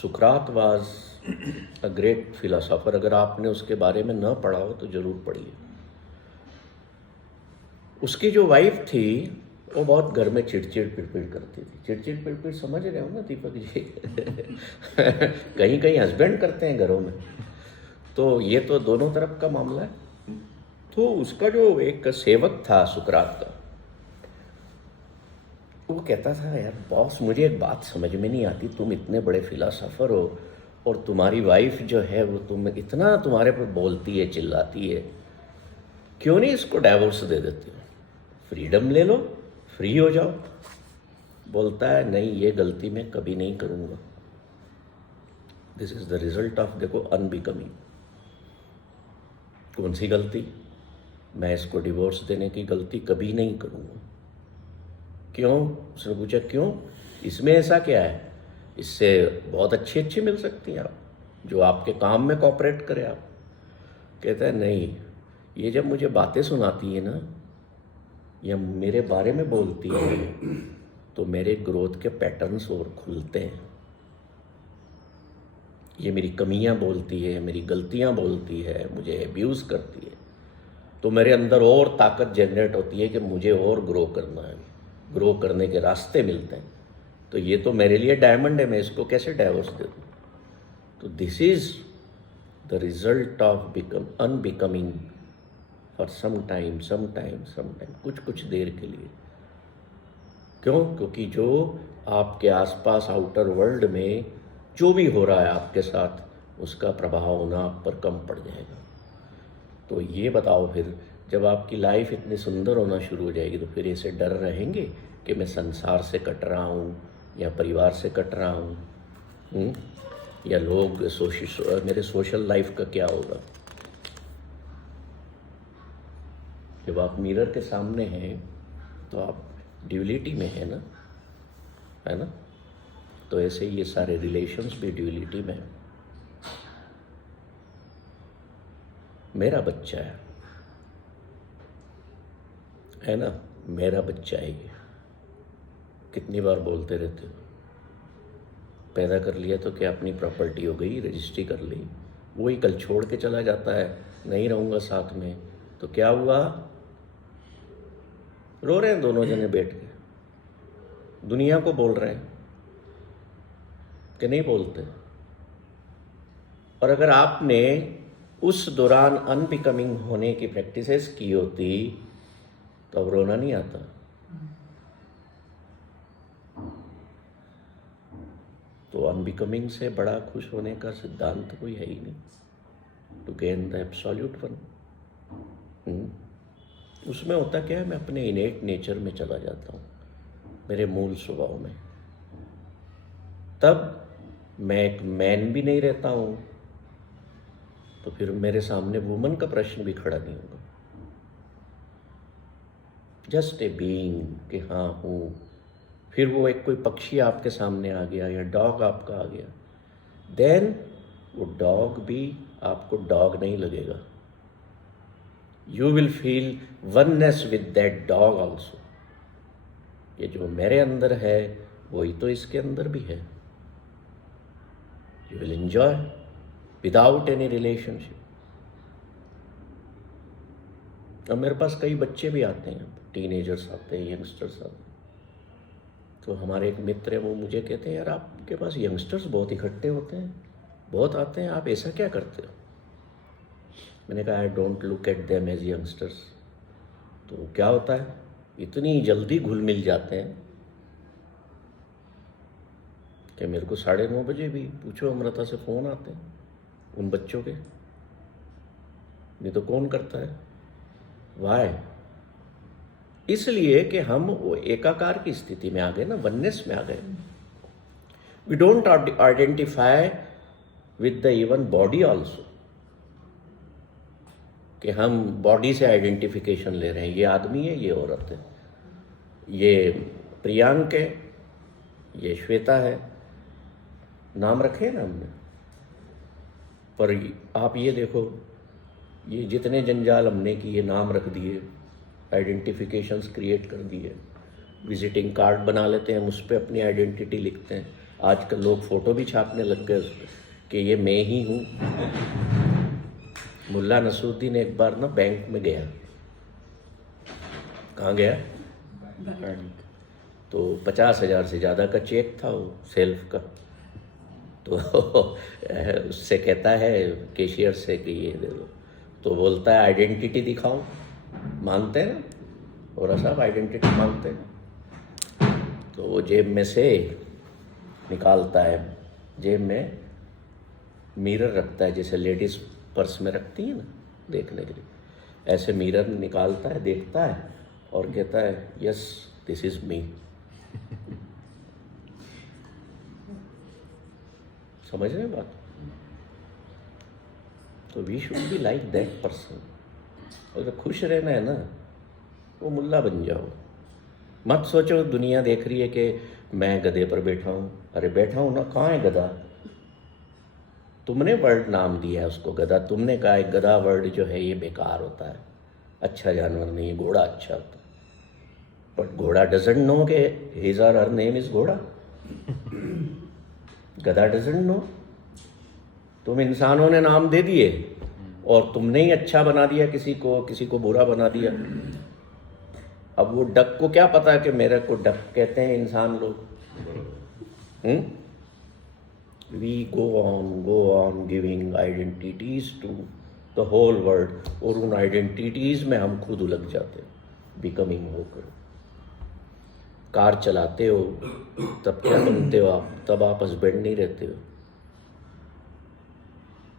Sukrat was a great philosopher. अगर आपने उसके बारे में न पढ़ा हो तो ज़रूर पढ़िए। उसकी जो वाइफ थी वो बहुत घर में चिड़चिड़ पिड़पिड़ करती थी। चिड़चिड़ पिड़पिड़ समझ रहे हो ना दीपक जी? कहीं कहीं हस्बैंड करते हैं घरों में, तो ये तो दोनों तरफ का मामला है। तो उसका जो एक सेवक था सुकरात का, वो कहता था, यार बॉस, मुझे एक बात समझ में नहीं आती, तुम इतने बड़े फिलोसोफर हो और तुम्हारी वाइफ जो है वो इतना तुम्हारे पर बोलती है, चिल्लाती है, क्यों नहीं इसको डाइवोर्स दे देते हो, फ्रीडम ले लो, फ्री हो जाओ। बोलता है, नहीं, ये गलती मैं कभी नहीं करूँगा। This is the result of, देखो, अनबिकमिंग। कौन सी गलती? मैं इसको डिवोर्स देने की गलती कभी नहीं करूँगा। क्यों? उसने पूछा, क्यों? इसमें ऐसा क्या है? इससे बहुत अच्छी मिल सकती हैं आप, जो आपके काम में कोऑपरेट करे आप। कहता है, नहीं, ये जब मुझे बातें सुनाती है ना, या मेरे बारे में बोलती है, तो मेरे ग्रोथ के पैटर्न्स और खुलते हैं। ये मेरी कमियां बोलती है, मेरी गलतियां बोलती है, मुझे एब्यूज़ करती है, तो मेरे अंदर और ताकत जनरेट होती है कि मुझे और ग्रो करना है, ग्रो करने के रास्ते मिलते हैं। तो ये तो मेरे लिए डायमंड है, मैं इसको कैसे डाइवोर्स दे दूँ? तो this is the result of unbecoming for some time, कुछ देर के लिए। क्यों? क्योंकि जो आपके आसपास आउटर वर्ल्ड में जो भी हो रहा है आपके साथ, उसका प्रभाव होना आप पर कम पड़ जाएगा। तो ये बताओ, फिर जब आपकी लाइफ इतनी सुंदर होना शुरू हो जाएगी, तो फिर ऐसे डर रहेंगे कि मैं संसार से कट रहा हूँ या परिवार से कट रहा हूँ, या लोग मेरे सोशल लाइफ का क्या होगा? जब आप मिरर के सामने हैं तो आप ड्यूलिटी में है ना? तो ऐसे ये सारे रिलेशंस भी ड्यूलिटी में है। मेरा बच्चा है ना, मेरा बच्चा है ये। कितनी बार बोलते रहते हो? पैदा कर लिया तो क्या अपनी प्रॉपर्टी हो गई, रजिस्ट्री कर ली। वही कल छोड़ के चला जाता है, नहीं रहूँगा साथ में, तो क्या हुआ? रो रहे हैं दोनों जने बैठ के, दुनिया को बोल रहे हैं कि नहीं बोलते। और अगर आपने उस दौरान अनबिकमिंग होने की प्रैक्टिसेस की होती तो अब रोना नहीं आता। तो अनबिकमिंग से बड़ा खुश होने का सिद्धांत कोई है ही नहीं, to gain the absolute one. उसमें होता क्या है, मैं अपने इनेट नेचर में चला जाता हूँ, मेरे मूल स्वभाव में। तब मैं एक मैन भी नहीं रहता हूँ, तो फिर मेरे सामने वुमन का प्रश्न भी खड़ा नहीं होगा। जस्ट ए बीइंग कि हाँ हूँ। फिर वो एक कोई पक्षी आपके सामने आ गया या डॉग आपका आ गया, देन वो डॉग भी आपको डॉग नहीं लगेगा। You will feel oneness with that dog also. ये जो मेरे अंदर है वही तो इसके अंदर भी है। You will enjoy without any relationship. अब मेरे पास कई बच्चे भी आते हैं, टीनेजर्स आते हैं, यंगस्टर्स आते हैं। तो हमारे एक मित्र हैं, वो मुझे कहते हैं, यार आपके पास यंगस्टर्स बहुत इकट्ठे होते हैं, बहुत आते हैं, आप ऐसा क्या करते हो? मैंने कहा, I don't look at them as youngsters. तो क्या होता है, इतनी जल्दी घुल मिल जाते हैं कि मेरे को 9:30 बजे भी पूछो अमृता से फ़ोन आते हैं उन बच्चों के, नहीं तो कौन करता है? वाई? इसलिए कि हम वो एकाकार की स्थिति में आ गए ना, वननेस में आ गए। We don't identify with the even body also, कि हम बॉडी से आइडेंटिफिकेशन ले रहे हैं, ये आदमी है, ये औरत है, ये प्रियांक है, ये श्वेता है, नाम रखे हैं ना हमने। पर आप ये देखो, ये जितने जंजाल हमने किए, नाम रख दिए, आइडेंटिफिकेशंस क्रिएट कर दिए, विजिटिंग कार्ड बना लेते हैं, हम उस पर अपनी आइडेंटिटी लिखते हैं, आजकल लोग फोटो भी छापने लग गए उस पे कि ये मैं ही हूँ। मुल्ला नसरुद्दीन एक बार ना बैंक में गया। कहाँ गया? तो 50,000 से ज़्यादा का चेक था वो सेल्फ का। तो उससे कहता है कैशियर से कि ये दे दो। तो बोलता है आइडेंटिटी दिखाओ। मांगते हैं ना, और साहब आइडेंटिटी मांगते हैं। तो वो जेब में से निकालता है, जेब में मिरर रखता है, जैसे लेडीज़ पर्स में रखती है ना देखने के लिए, ऐसे मिरर निकालता है, देखता है और कहता है यस दिस इज मी। समझ रहे हैं बात? तो we should be like that person. अगर खुश रहना है ना, वो मुल्ला बन जाओ। मत सोचो दुनिया देख रही है कि मैं गधे पर बैठा हूँ। अरे बैठा हूँ ना, कहाँ है गधा? तुमने वर्ड नाम दिया है उसको गधा। तुमने कहा है गधा वर्ड जो है ये बेकार होता है, अच्छा जानवर नहीं है, घोड़ा अच्छा होता है। बट घोड़ा डजंट नो के हिज और हर नेम इज घोड़ा। गधा डजंट नो। तुम इंसानों ने नाम दे दिए और तुमने ही अच्छा बना दिया किसी को बुरा बना दिया। अब वो डक को क्या पता कि मेरे को डक कहते हैं इंसान लोग। We go on giving identities to the whole world, और उन आइडेंटिटीज में हम खुद उलझ जाते हैं बिकमिंग होकर। कार चलाते हो तब क्या बनते हो आप? तब आप हस्बैंड नहीं रहते हो।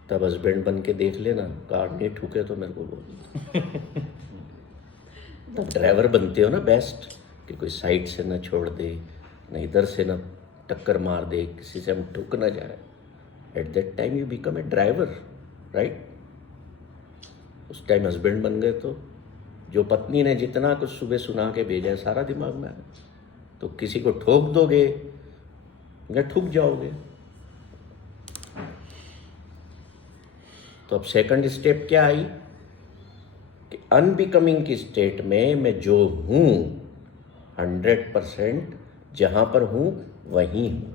तब हस्बैंड बन के देख लेना, कार नहीं ठुके तो मेरे को बोल। तब ड्राइवर बनते हो ना बेस्ट, कि कोई साइड से ना छोड़ दे, ना इधर से ना टक्कर मार दे, किसी से हम ठुक ना जाए। At that time you become a driver, right? उस टाइम हस्बैंड बन गए तो जो पत्नी ने जितना कुछ सुबह सुना के भेजा है सारा दिमाग में आया, तो किसी को ठोक दोगे या ठुक जाओगे। तो अब सेकंड स्टेप क्या आई कि अनबिकमिंग की स्टेट में मैं जो हूं 100% जहां पर हूं वहीं हूं।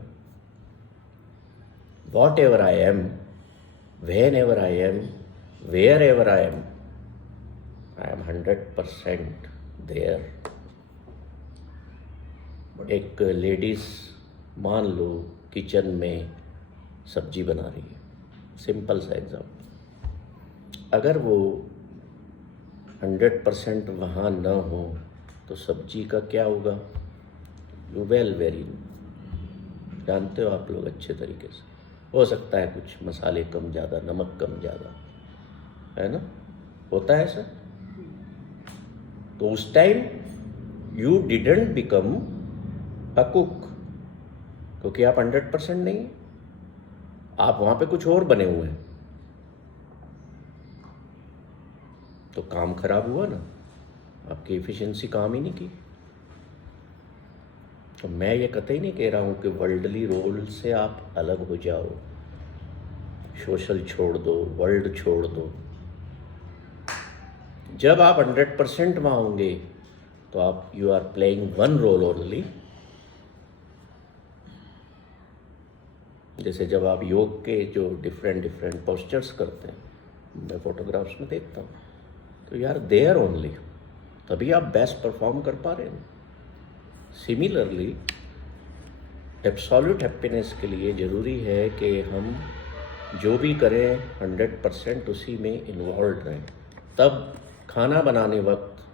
Whatever I am, whenever I am, wherever I am 100% there. एक लेडीज मान लो किचन में सब्जी बना रही है, सिंपल सा एग्जाम्पल। अगर वो 100% वहाँ न हो तो सब्जी का क्या होगा? यू वेल वेरी जानते हो आप लोग अच्छे तरीके से। हो सकता है कुछ मसाले कम ज़्यादा, नमक कम ज़्यादा, है ना? होता है सर। तो उस time you didn't become a cook, क्योंकि आप 100% नहीं हैं। आप वहाँ पे कुछ और बने हुए हैं। तो काम खराब हुआ ना, आपकी एफिशिएंसी काम ही नहीं की। तो मैं ये कतई नहीं कह रहा हूँ कि वर्ल्डली रोल से आप अलग हो जाओ, सोशल छोड़ दो, वर्ल्ड छोड़ दो। जब आप 100% वहाँ होंगे तो आप you are playing one role only. जैसे जब आप योग के जो डिफरेंट पोस्चर्स करते हैं, मैं फोटोग्राफ्स में देखता हूँ, तो यार देयर ओनली, तभी आप बेस्ट परफॉर्म कर पा रहे हैं। सिमिलरली एब्सोल्यूट हैप्पीनेस के लिए ज़रूरी है कि हम जो भी करें 100% उसी में इन्वॉल्व रहें। तब खाना बनाने वक्त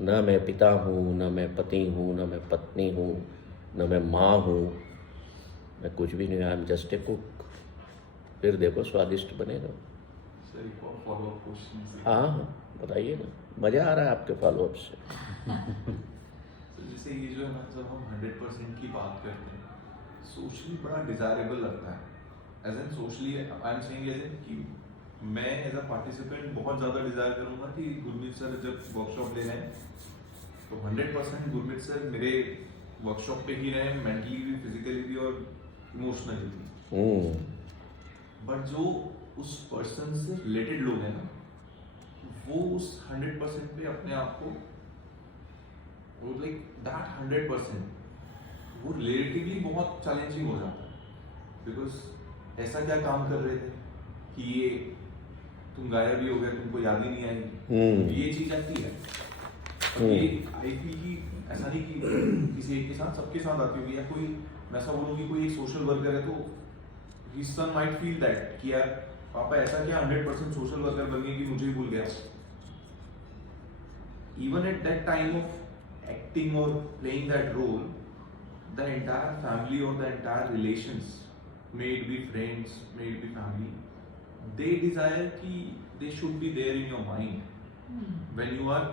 न मैं पिता हूँ, न मैं पति हूँ, न मैं पत्नी हूँ, न मैं माँ हूँ, मैं कुछ भी नहीं, आई एम जस्ट ए कुक। फिर देखो स्वादिष्ट बनेगा। हाँ बताइए ना, मज़ा आ रहा है आपके फॉलोअप से। तो जैसे ये जो है ना, जब हम 100% की बात करते हैं, सोशली बड़ा डिजायरेबल लगता है। As an socially I am saying जैसे कि मैं एज अ पार्टिसिपेंट बहुत ज़्यादा डिज़ायर करूँगा कि गुरमीत सर जब वर्कशॉप ले रहे हैं तो 100% गुरमीत सर मेरे वर्कशॉप पे ही रहे, मेंटली भी, फिजिकली भी और इमोशनली भी। बट जो उस पर्सन से रिलेटेड लोग हैं ना, वो उस 100% पे अपने आप को, वो लाइक दैट 100% वो रिलेटिवली बहुत चैलेंजिंग हो जाता है, बिकॉज ऐसा क्या काम कर रहे थे कि ये तुम गायब ही हो गए, तुमको याद ही नहीं आई, ये चीज आती है। और ये आई फील कि ऐसा नहीं कि किसी एक के साथ, सबके साथ आती होगी, या कोई मैं ऐसा बोलूँ कि कोई एक सोशल वर्कर है तो his son might feel that कि यार पापा ऐसा क्या 100% सोशल वर्कर बन गए कि मुझे ही भूल गया। Even at that time of acting or playing that role, the entire family or the entire relations, may it be friends, may it be family, they desire कि they should be there in your mind when you are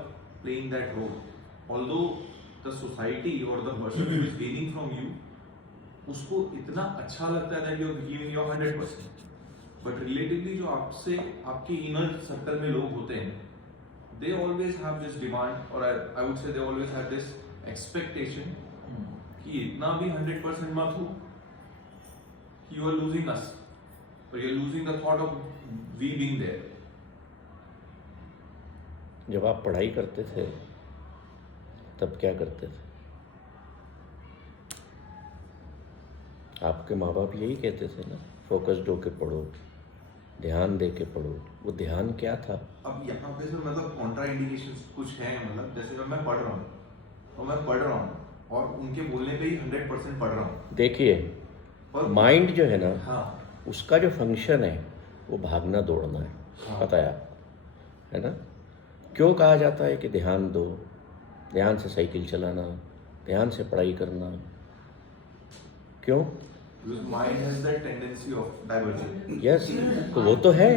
playing that role. Although the society or the person who is gaining from you, उसको इतना अच्छा लगता है that you are giving your 100%. But relatively जो आपसे आपके inner circle में लोग होते हैं, they always have this demand, or I would say they always have this expectation कि इतना भी 100% मत हो कि you are losing us, or you are losing the thought of we being there. जब आप पढ़ाई करते थे तब क्या करते थे? आपके माँ बाप यही कहते थे ना, फोकस्ड होके पढ़ो, ध्यान दे के पढ़ो। वो ध्यान क्या था? अब यहाँ पे सर मतलब कॉन्ट्रा इंडिकेशंस कुछ हैं, मतलब जैसे जब मैं पढ़ रहा हूँ और उनके बोलने पे ही 100% पढ़ रहा हूँ। देखिए, माइंड जो है ना, हाँ, उसका जो फंक्शन है वो भागना दौड़ना है। हाँ, पता है आपको, है ना? क्यों कहा जाता है कि ध्यान दो, ध्यान से साइकिल चलाना, ध्यान से पढ़ाई करना? क्यों? Mind has that tendency of diversion. Yes, तो वो तो है,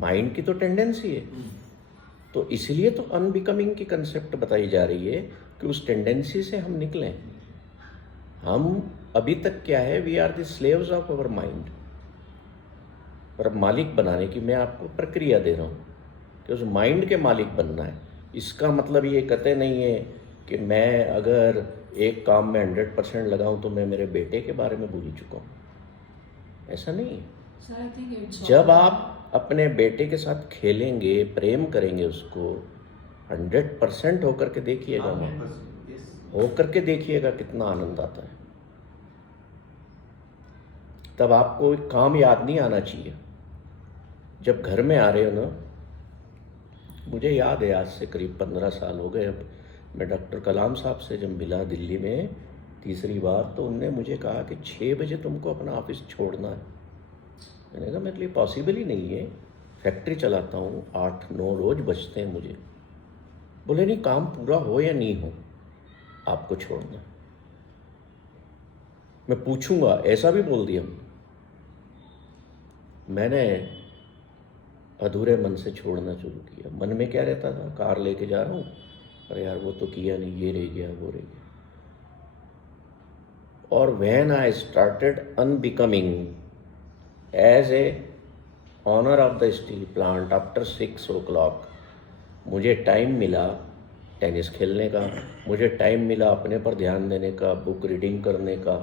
माइंड की तो टेंडेंसी है। तो इसलिए तो अनबिकमिंग की कंसेप्ट बताई जा रही है कि उस टेंडेंसी से हम निकलें। हम अभी तक क्या है, we are the slaves of our mind. पर मालिक बनाने की मैं आपको प्रक्रिया दे रहा हूँ कि उस माइंड के मालिक बनना है। इसका मतलब ये कहते नहीं है कि मैं अगर एक काम में 100% लगाऊं तो मैं मेरे बेटे के बारे में भूल चुका हूँ। ऐसा नहीं है। जब आप अपने बेटे के साथ खेलेंगे, प्रेम करेंगे उसको, 100% होकर के देखिएगा ना, होकर के देखिएगा कितना आनंद आता है। तब आपको एक काम याद नहीं आना चाहिए। जब घर में आ रहे हो ना, मुझे याद है आज से करीब 15 साल हो गए, अब मैं डॉक्टर कलाम साहब से जब मिला दिल्ली में तीसरी बार, तो उनने मुझे कहा कि 6 बजे तुमको अपना ऑफिस छोड़ना है। मैंने कहा मेरे लिए पॉसिबल ही नहीं है, फैक्ट्री चलाता हूँ, 8-9 रोज बचते हैं मुझे। बोले नहीं, काम पूरा हो या नहीं हो आपको छोड़ना है। मैं पूछूंगा, ऐसा भी बोल दिया। मैंने अधूरे मन से छोड़ना शुरू किया। मन में क्या रहता था, कार लेके जा रहा हूँ, अरे यार वो तो किया नहीं, ये रह गया, वो रह गया। और when I started unbecoming as a owner of the steel plant after 6 o'clock, मुझे टाइम मिला टेनिस खेलने का, मुझे टाइम मिला अपने पर ध्यान देने का, बुक रीडिंग करने का,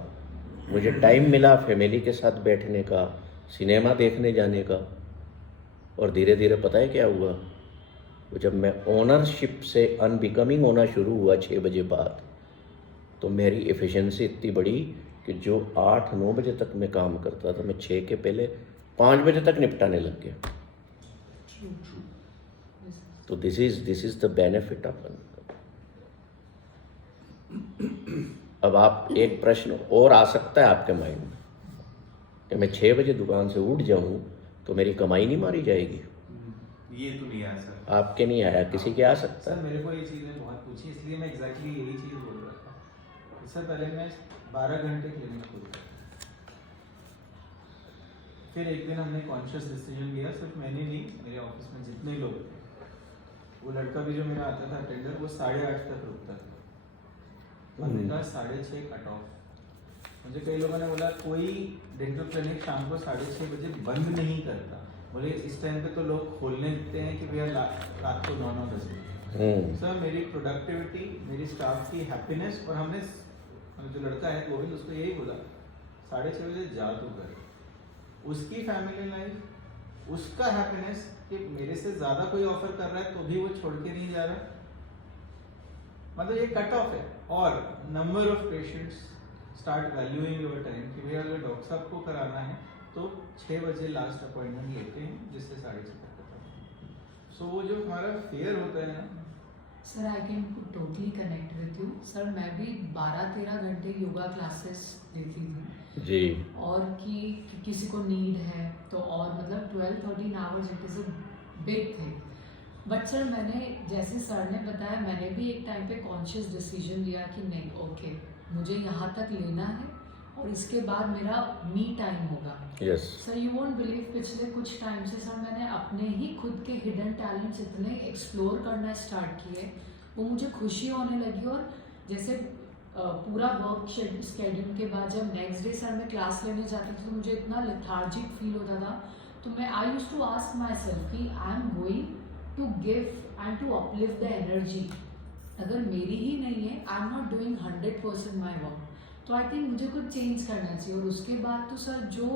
मुझे टाइम मिला फैमिली के साथ बैठने का, सिनेमा देखने जाने का। और धीरे धीरे पता है क्या हुआ, वो जब मैं ओनरशिप से अनबिकमिंग होना शुरू हुआ 6 बजे बाद, तो मेरी एफिशिएंसी इतनी बढ़ी कि जो 8-9 बजे तक मैं काम करता था, मैं 6 के पहले 5 बजे तक निपटाने लग गया। तो this is the benefit of unbecoming. अब आप एक प्रश्न और आ सकता है आपके माइंड में कि मैं 6 बजे दुकान से उठ जाऊं तो मेरी कमाई नहीं मारी जाएगी? ये तो नहीं आया सर। आपके नहीं आया, किसी के आ सकता सर है। मेरे को ये चीज़ें बहुत पूछी, इसलिए मैं एग्जैक्टली यही चीज़ बोल रहा था। इससे पहले मैं 12 घंटे क्लिनिक खोलता था। फिर एक दिन हमने कॉन्शियस डिसीजन लिया, सिर्फ मैंने नहीं, मेरे ऑफिस में जितने लोग थे, वो लड़का भी जो मेरा आता था टेंडर, वो 8:30 तक रुकता था। हमने कहा 6:30 कट ऑफ। मुझे कई लोगों ने बोला कोई डेंटल क्लिनिक शाम को 6:30 बजे बंद नहीं करता। बोले इस टाइम पे तो लोग खोलने देते हैं कि भैया रात को 9-10 बजे। सर मेरी प्रोडक्टिविटी, मेरी स्टाफ की हैप्पीनेस, और हमने जो लड़का है गोविंद, उसको यही बोला 6:30 बजे जा तू कर। उसकी फैमिली लाइफ, उसका हैप्पीनेस कि मेरे से ज़्यादा कोई ऑफर कर रहा है तो भी वो छोड़ के नहीं जा रहा। मतलब ये कट ऑफ है। और number of patients start valuing your time कि भैया अगर डॉक्टर साहब को कराना है तो 6 बजे लास्ट अपॉइंटमेंट लेते हैं जिससे 6:30 तक खत्म। सो वो जो हमारा फेयर होता है ना, sir I can totally connect with you sir. मैं भी 12-13 घंटे योगा क्लासेस देती थी जी। और कि किसी को नीड है तो और मतलब 12-13 hours it is a big thing. But sir मैंने जैसे सर ने बताया मैंने भी एक टाइम पे कॉन्शियस डिसीजन लिया कि नहीं ओके मुझे यहाँ तक लेना है और इसके बाद मेरा मी टाइम होगा। Yes sir you won't believe पिछले कुछ टाइम से सर मैंने अपने ही खुद के हिडन टैलेंट्स इतने एक्सप्लोर करना स्टार्ट किए, वो मुझे खुशी होने लगी। और जैसे पूरा वर्क स्केड्यूल के बाद जब नेक्स्ट डे सर मैं क्लास लेने जाती थी तो मुझे इतना लेथार्जिक फील होता था। तो मैं I used to ask myself कि I am going to give and to uplift the energy. अगर मेरी ही नहीं है I am not doing 100% my work, तो आई थिंक मुझे कुछ चेंज करना चाहिए। और उसके बाद तो सर जो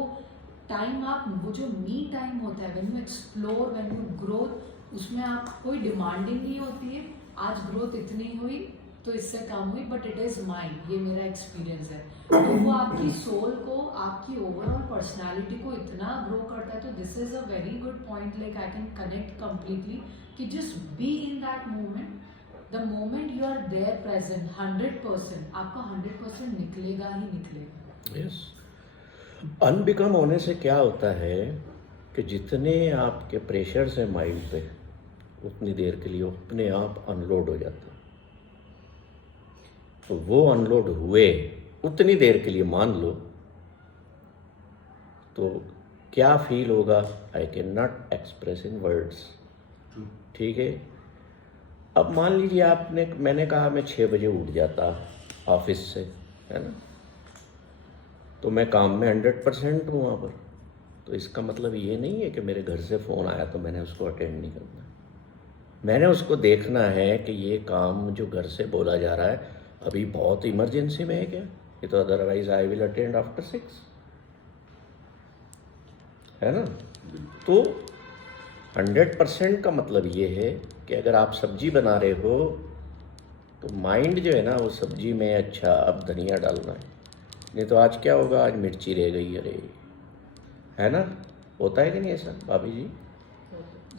टाइम आप वो जो मी टाइम होता है when you explore when you growth, उसमें आप कोई डिमांडिंग नहीं होती है आज ग्रोथ इतनी हुई तो इससे कम हुई, बट इट इज़ माइंड, ये मेरा एक्सपीरियंस है। तो वो आपकी सोल को आपकी ओवरऑल पर्सनालिटी को इतना ग्रो करता है। तो this is a very good point, like I can connect completely कि just be in that moment. The moment you are there present 100%, आपका 100% निकलेगा ही निकलेगा। यस। अनबिकम होने से क्या होता है कि जितने आपके प्रेशर्स हैं माइंड पे उतनी देर के लिए वो अपने आप अनलोड हो जाते हैं। तो वो अनलोड हुए उतनी देर के लिए मान लो तो क्या फील होगा I can not express in words. ठीक है, अब मान लीजिए मैंने कहा मैं 6 बजे उठ जाता ऑफिस से, है ना, तो मैं काम में 100% हूँ वहाँ पर। तो इसका मतलब ये नहीं है कि मेरे घर से फ़ोन आया तो मैंने उसको अटेंड नहीं करना। मैंने उसको देखना है कि ये काम जो घर से बोला जा रहा है अभी बहुत इमरजेंसी में है क्या, ये तो otherwise I will attend after 6, है ना। तो 100% का मतलब ये है कि अगर आप सब्जी बना रहे हो तो माइंड जो है ना वो सब्जी में अच्छा अब धनिया डालना है, नहीं तो आज क्या होगा, आज मिर्ची रह गई, अरे, है ना। होता है कि नहीं ऐसा भाभी जी,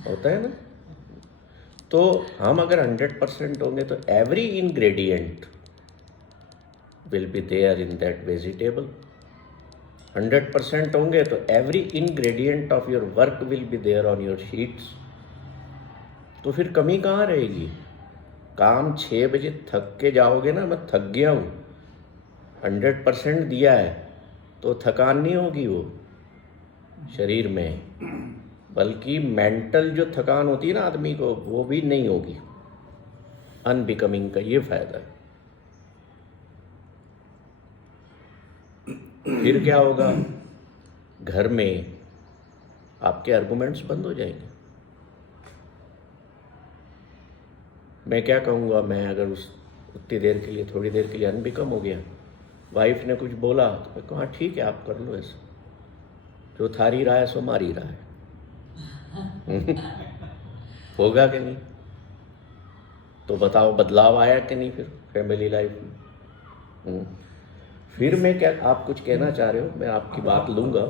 होता है ना। तो हम अगर 100% होंगे तो every ingredient will be there in that vegetable. 100% होंगे तो every ingredient of your work will be there on your sheets. तो फिर कमी कहाँ रहेगी। काम 6 बजे थक के जाओगे ना, मैं थक गया हूँ, 100% दिया है तो थकान नहीं होगी वो शरीर में, बल्कि मेंटल जो थकान होती है ना आदमी को वो भी नहीं होगी। अनबिकमिंग का ये फायदा है। फिर क्या होगा, घर में आपके आर्गुमेंट्स बंद हो जाएंगे। मैं क्या कहूँगा, मैं अगर उतनी देर के लिए थोड़ी देर के लिए अनबिकम हो गया, वाइफ ने कुछ बोला तो मैं कहूँ ठीक है आप कर लो ऐसा, जो थारी रहा है सो मारी रहा है। होगा कि नहीं। तो बताओ बदलाव आया कि नहीं फिर फैमिली लाइफ में। फिर मैं क्या, आप कुछ कहना चाह रहे हो, मैं आपकी बात लूँगा।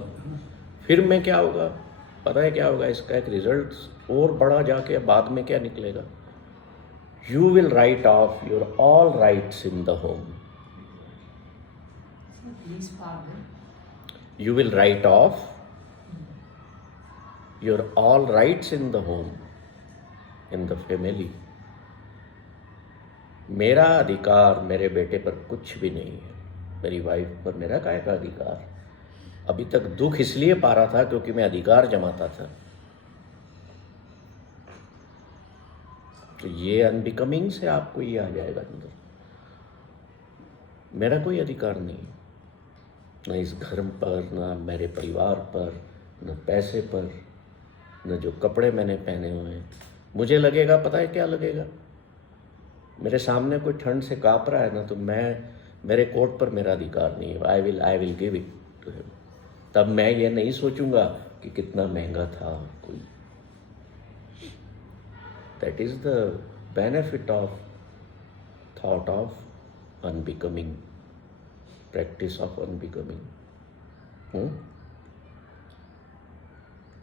फिर मैं क्या होगा, पता है क्या होगा, इसका एक रिजल्ट और बड़ा जाके बाद में क्या निकलेगा, you will write of your all rights in the home. Please pardon. You will write off your all rights in the home, in the family. मेरा अधिकार मेरे बेटे पर कुछ भी नहीं है, मेरी वाइफ पर मेरा काय का अधिकार। अभी तक दुख इसलिए पा रहा था क्योंकि मैं अधिकार जमाता था। तो ये अनबिकमिंग से आपको ये आ जाएगा अंदर, मेरा कोई अधिकार नहीं, न इस घर पर, न मेरे परिवार पर, न पैसे पर, न जो कपड़े मैंने पहने हुए हैं। मुझे लगेगा, पता है क्या लगेगा, मेरे सामने कोई ठंड से काँप रहा है ना, तो मेरे कोट पर मेरा अधिकार नहीं है। I will give it to him. तब मैं ये नहीं सोचूंगा कि कितना महंगा था कोई। That is the benefit of thought of unbecoming, practice of unbecoming.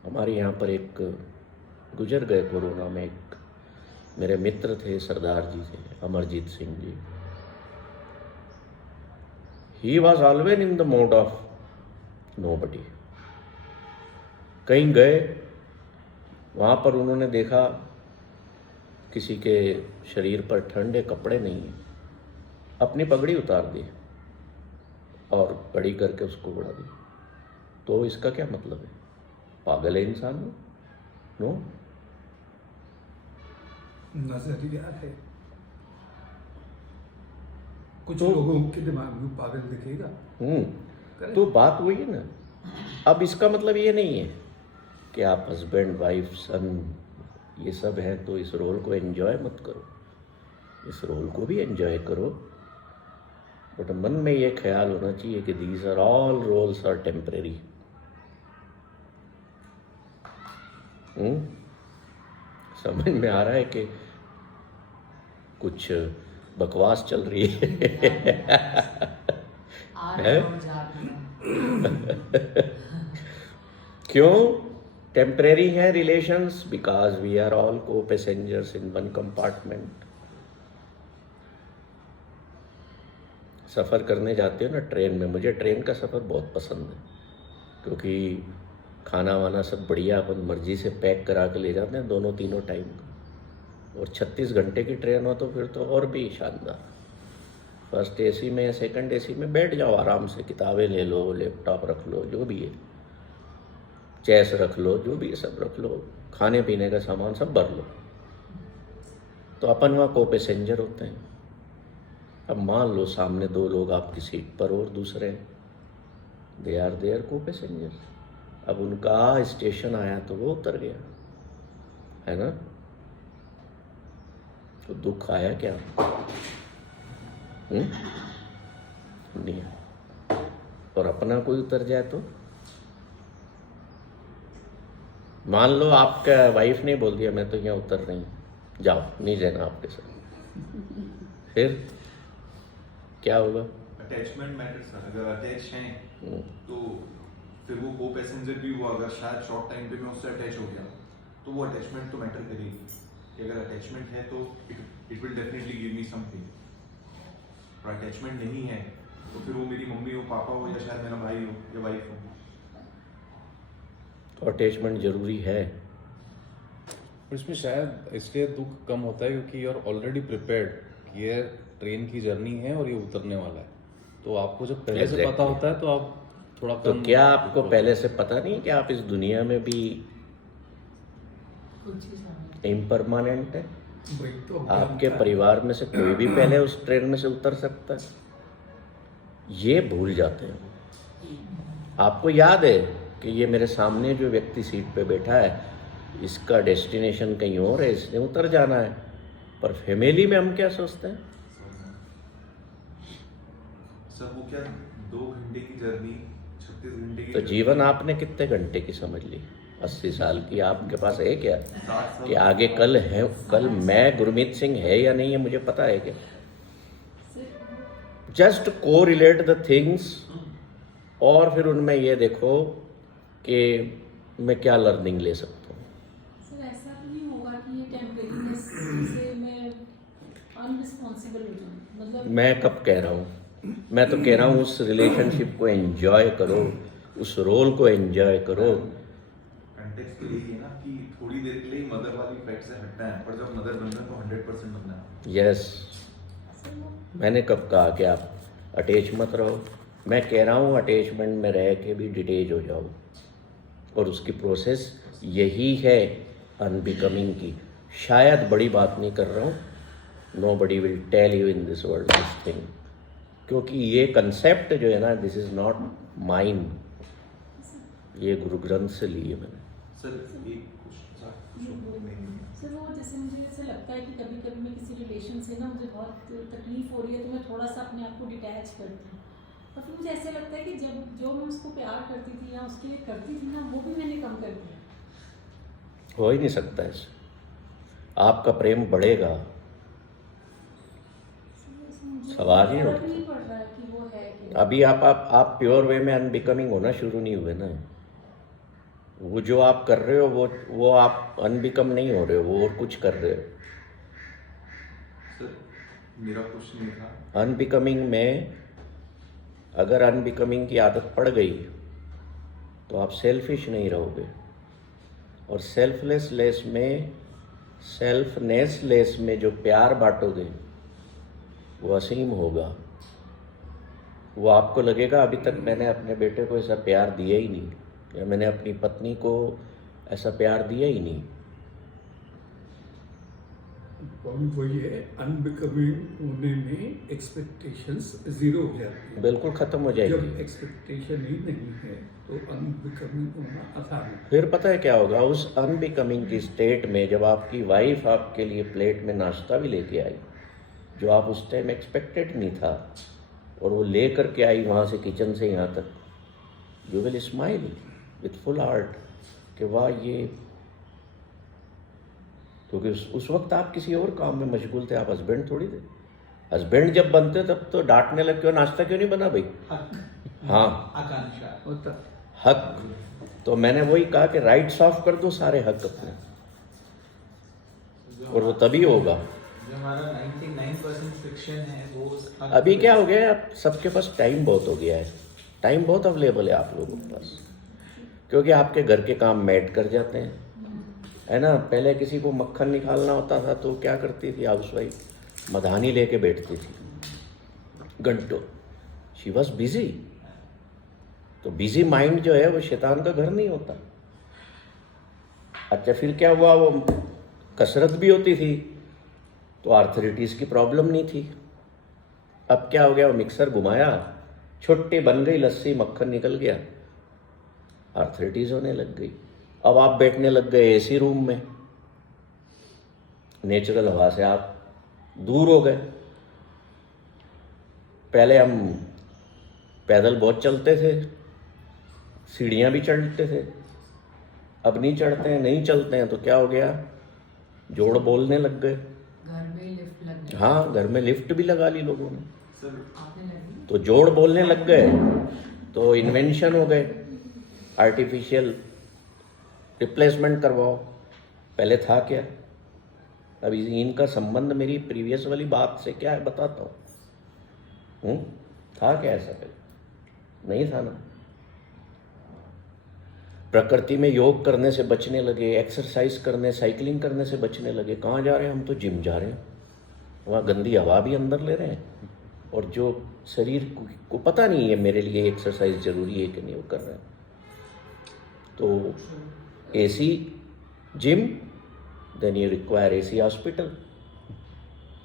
हमारे यहाँ पर एक गुजर गए कोरोना में, एक मेरे मित्र थे, सरदार जी थे, Amarjeet Singh ji. He was always in the mode of nobody. कहीं गए, वहाँ पर उन्होंने देखा किसी के शरीर पर ठंडे कपड़े नहीं हैं, अपनी पगड़ी उतार दी और कड़ी करके उसको उड़ा दी। तो इसका क्या मतलब है? पागल है इंसान? नो, नजरिया है। कुछ तो- लोगों के दिमाग में पागल दिखेगा। तो बात वही है ना। अब इसका मतलब ये नहीं है कि आप हस्बैंड, वाइफ, सन ये सब है तो इस रोल को एंजॉय मत करो। इस रोल को भी एंजॉय करो, बट मन में ये ख्याल होना चाहिए कि these are all roles are temporary. समझ में आ रहा है कि कुछ बकवास चल रही है? आ रहे हो, जा रहे हो। क्यों टेम्परेरी है relations? Because we are all को पैसेंजर्स इन वन कंपार्टमेंट। सफ़र करने जाते हो ना ट्रेन में, मुझे ट्रेन का सफ़र बहुत पसंद है, क्योंकि खाना वाना सब बढ़िया अपन मर्जी से पैक करा के ले जाते हैं दोनों तीनों टाइम का। और 36 घंटे की ट्रेन हो तो फिर तो और भी शानदार। फर्स्ट एसी में या सेकंड एसी में बैठ जाओ आराम से, किताबें ले लो, लैपटॉप रख लो, जो भी है, चेस रख लो, जो भी है सब रख लो, खाने पीने का सामान सब भर लो। तो अपन वहाँ को पैसेंजर होते हैं। अब मान लो सामने दो लोग आपकी सीट पर और दूसरे, दे आर देयर को पैसेंजर। अब उनका स्टेशन आया तो वो उतर गया, है ना? तो दुख आया क्या? नहीं आया। और अपना कोई उतर जाए तो मान लो आपका वाइफ ने बोल दिया मैं तो यहाँ उतर रही हूँ, जाओ, नहीं रहना आपके साथ, फिर क्या होगा? Attachment matters. अगर अटैच हैं तो फिर वो को पैसेंजर भी हुआ, अगर शायद शॉर्ट टाइम पे मैं उससे अटैच हो गया तो वो अटैचमेंट तो मैटर करेगी। कि अगर अटैचमेंट है तो it will definitely give me something. और अटैचमेंट नहीं है तो फिर वो मेरी मम्मी हो, पापा हो, या शायद मेरा भाई हो या वाइफ हो। तो अटैचमेंट जरूरी है। और इसमें शायद इसलिए दुख कम होता है क्योंकि यू आर ऑलरेडी प्रिपेयर्ड। ये ट्रेन की जर्नी है और ये उतरने वाला है, तो आपको जब पहले से Exactly. पता होता है तो आप थोड़ा तो कम। क्या आपको पहले से पता नहीं कि आप इस दुनिया में भी कुछ ही समय। इम्परमानेंट है? वही तो आपके परिवार में से कोई भी पहले उस ट्रेन में से उतर सकता है। ये भूल जाते हैं। आपको याद है कि ये मेरे सामने जो व्यक्ति सीट पे बैठा है, इसका डेस्टिनेशन कहीं और है, इसने उतर जाना है। पर फैमिली में हम क्या सोचते हैं? सर वो क्या 2 घंटे की जर्नी 36 घंटे की तो जीवन आपने कितने घंटे की समझ ली? 80 साल की आपके पास है क्या? 60 साल कि आगे कल है, कल मैं गुरमीत सिंह है या नहीं है मुझे पता है क्या? जस्ट को रिलेट द थिंग्स और फिर उनमें ये देखो कि मैं क्या लर्निंग ले सकता हूँ। सर ऐसा तो नहीं होगा कि ये टेम्परेरीनेस से मैं अनरिस्पॉन्सिबल हो जाऊँ? मतलब मैं कब कह रहा हूँ? मैं तो कह रहा हूँ उस रिलेशनशिप को एंजॉय करो, उस रोल को एंजॉय करो। कंटेक्स्ट तो यही है ना कि थोड़ी देर के लिए मदर वाली इफेक्ट से हटना है, पर जब मदर बनना है तो 100% बनना है। यस, मैंने कब कहा कि आप अटैच मत रहो? मैं कह रहा हूँ अटैचमेंट में रह के भी डिटेच हो जाओ, और उसकी प्रोसेस यही है अनबिकमिंग की। शायद बड़ी बात नहीं कर रहा हूँ, nobody will tell you in this world this thing, क्योंकि ये कंसेप्ट जो है ना, दिस इज़ नॉट माइन, ये गुरु ग्रंथ से लिए मैंने। सर एक सर वो जैसे मुझे ऐसे लगता है कि कभी कभी मैं किसी रिलेशन से ना मुझे बहुत तकलीफ हो रही है तो मैं थोड़ा सा अपने आप को डिटैच करती हूँ, और फिर मुझे ऐसे लगता है कि जब जो मैं उसको प्यार करती थी या उसके लिए करती थी ना, वो भी मैंने कम कर दिया। हो ही नहीं सकता ऐसे। आपका प्रेम बढ़ेगा, मुझे सवाल ही फर्क उठता। नहीं पड़ रहा है कि वो है कि अभी आप प्योर वे में अनबिकमिंग होना शुरू नहीं हुए ना। वो जो आप कर रहे हो वो आप अनबिकम नहीं हो रहे हो, वो और कुछ कर रहे हो। सर मेरा क्वेश्चन ये था, अनबिकमिंग में अगर अनबिकमिंग की आदत पड़ गई तो आप सेल्फिश नहीं रहोगे, और सेल्फनेसलेस में जो प्यार बांटोगे वो असीम होगा। वो आपको लगेगा अभी तक मैंने अपने बेटे को ऐसा प्यार दिया ही नहीं, या मैंने अपनी पत्नी को ऐसा प्यार दिया ही नहीं। पॉइंट वही है, अनबिकमिंग होने में एक्सपेक्टेशंस जीरो हो जाती है। बिल्कुल ख़त्म हो जाएगी। जब एक्सपेक्टेशन ही नहीं है तो अनबिकमिंग होना आसान है। फिर पता है क्या होगा, उस अनबिकमिंग की स्टेट में जब आपकी वाइफ आपके लिए प्लेट में नाश्ता भी लेके आई जो आप उस टाइम एक्सपेक्टेड नहीं था, और वो ले करके आई वहाँ से किचन से यहाँ तक, you will smile with full heart कि वाह ये, क्योंकि उस वक्त आप किसी और काम में मशगूल थे, आप हस्बैंड थोड़ी थे। हस्बैंड जब बनते तब तो डांटने लग के नाश्ता क्यों नहीं बना भाई। हक, हाँ आकांक्षा होता हक, तो मैंने वही कहा कि राइट्स ऑफ कर दो सारे हक अपने, और वो तभी होगा। जो हमारा 99% फ्रिक्शन है वो हक अभी क्या हो गया है, अब सबके पास टाइम बहुत हो गया है, टाइम बहुत अवेलेबल है आप लोगों के पास, क्योंकि आपके घर के काम मैट कर जाते हैं, है ना। पहले किसी को मक्खन निकालना होता था तो क्या करती थी हाउसवाइफ, मधानी लेके बैठती थी घंटों, शी वॉज बिजी। तो बिजी माइंड जो है वो शैतान का घर नहीं होता। अच्छा फिर क्या हुआ, वो कसरत भी होती थी तो आर्थराइटिस की प्रॉब्लम नहीं थी। अब क्या हो गया, वो मिक्सर घुमाया, छुट्टी बन गई, लस्सी मक्खन निकल गया, आर्थराइटिस होने लग गई। अब आप बैठने लग गए एसी रूम में, नेचुरल हवा से आप दूर हो गए। पहले हम पैदल बहुत चलते थे, सीढ़ियाँ भी चढ़ते थे, अब नहीं चढ़ते हैं, नहीं चलते हैं, तो क्या हो गया, जोड़ बोलने लग गए। घर में लिफ्ट लग गई। हाँ, घर में लिफ्ट भी लगा ली लोगों ने, सर आपने लगी? तो जोड़ बोलने लग गए, तो इन्वेंशन हो गए, आर्टिफिशियल रिप्लेसमेंट करवाओ। पहले था क्या, अभी इनका संबंध मेरी प्रीवियस वाली बात से क्या है बताता हूँ। था क्या ऐसा पहले, नहीं था ना। प्रकृति में योग करने से बचने लगे, एक्सरसाइज करने, साइकिलिंग करने से बचने लगे। कहाँ जा रहे हैं हम, तो जिम जा रहे हैं, वहाँ गंदी हवा भी अंदर ले रहे हैं, और जो शरीर को पता नहीं है मेरे लिए एक्सरसाइज जरूरी है कि नहीं, वो कर रहे हैं। तो AC gym, then you require AC hospital,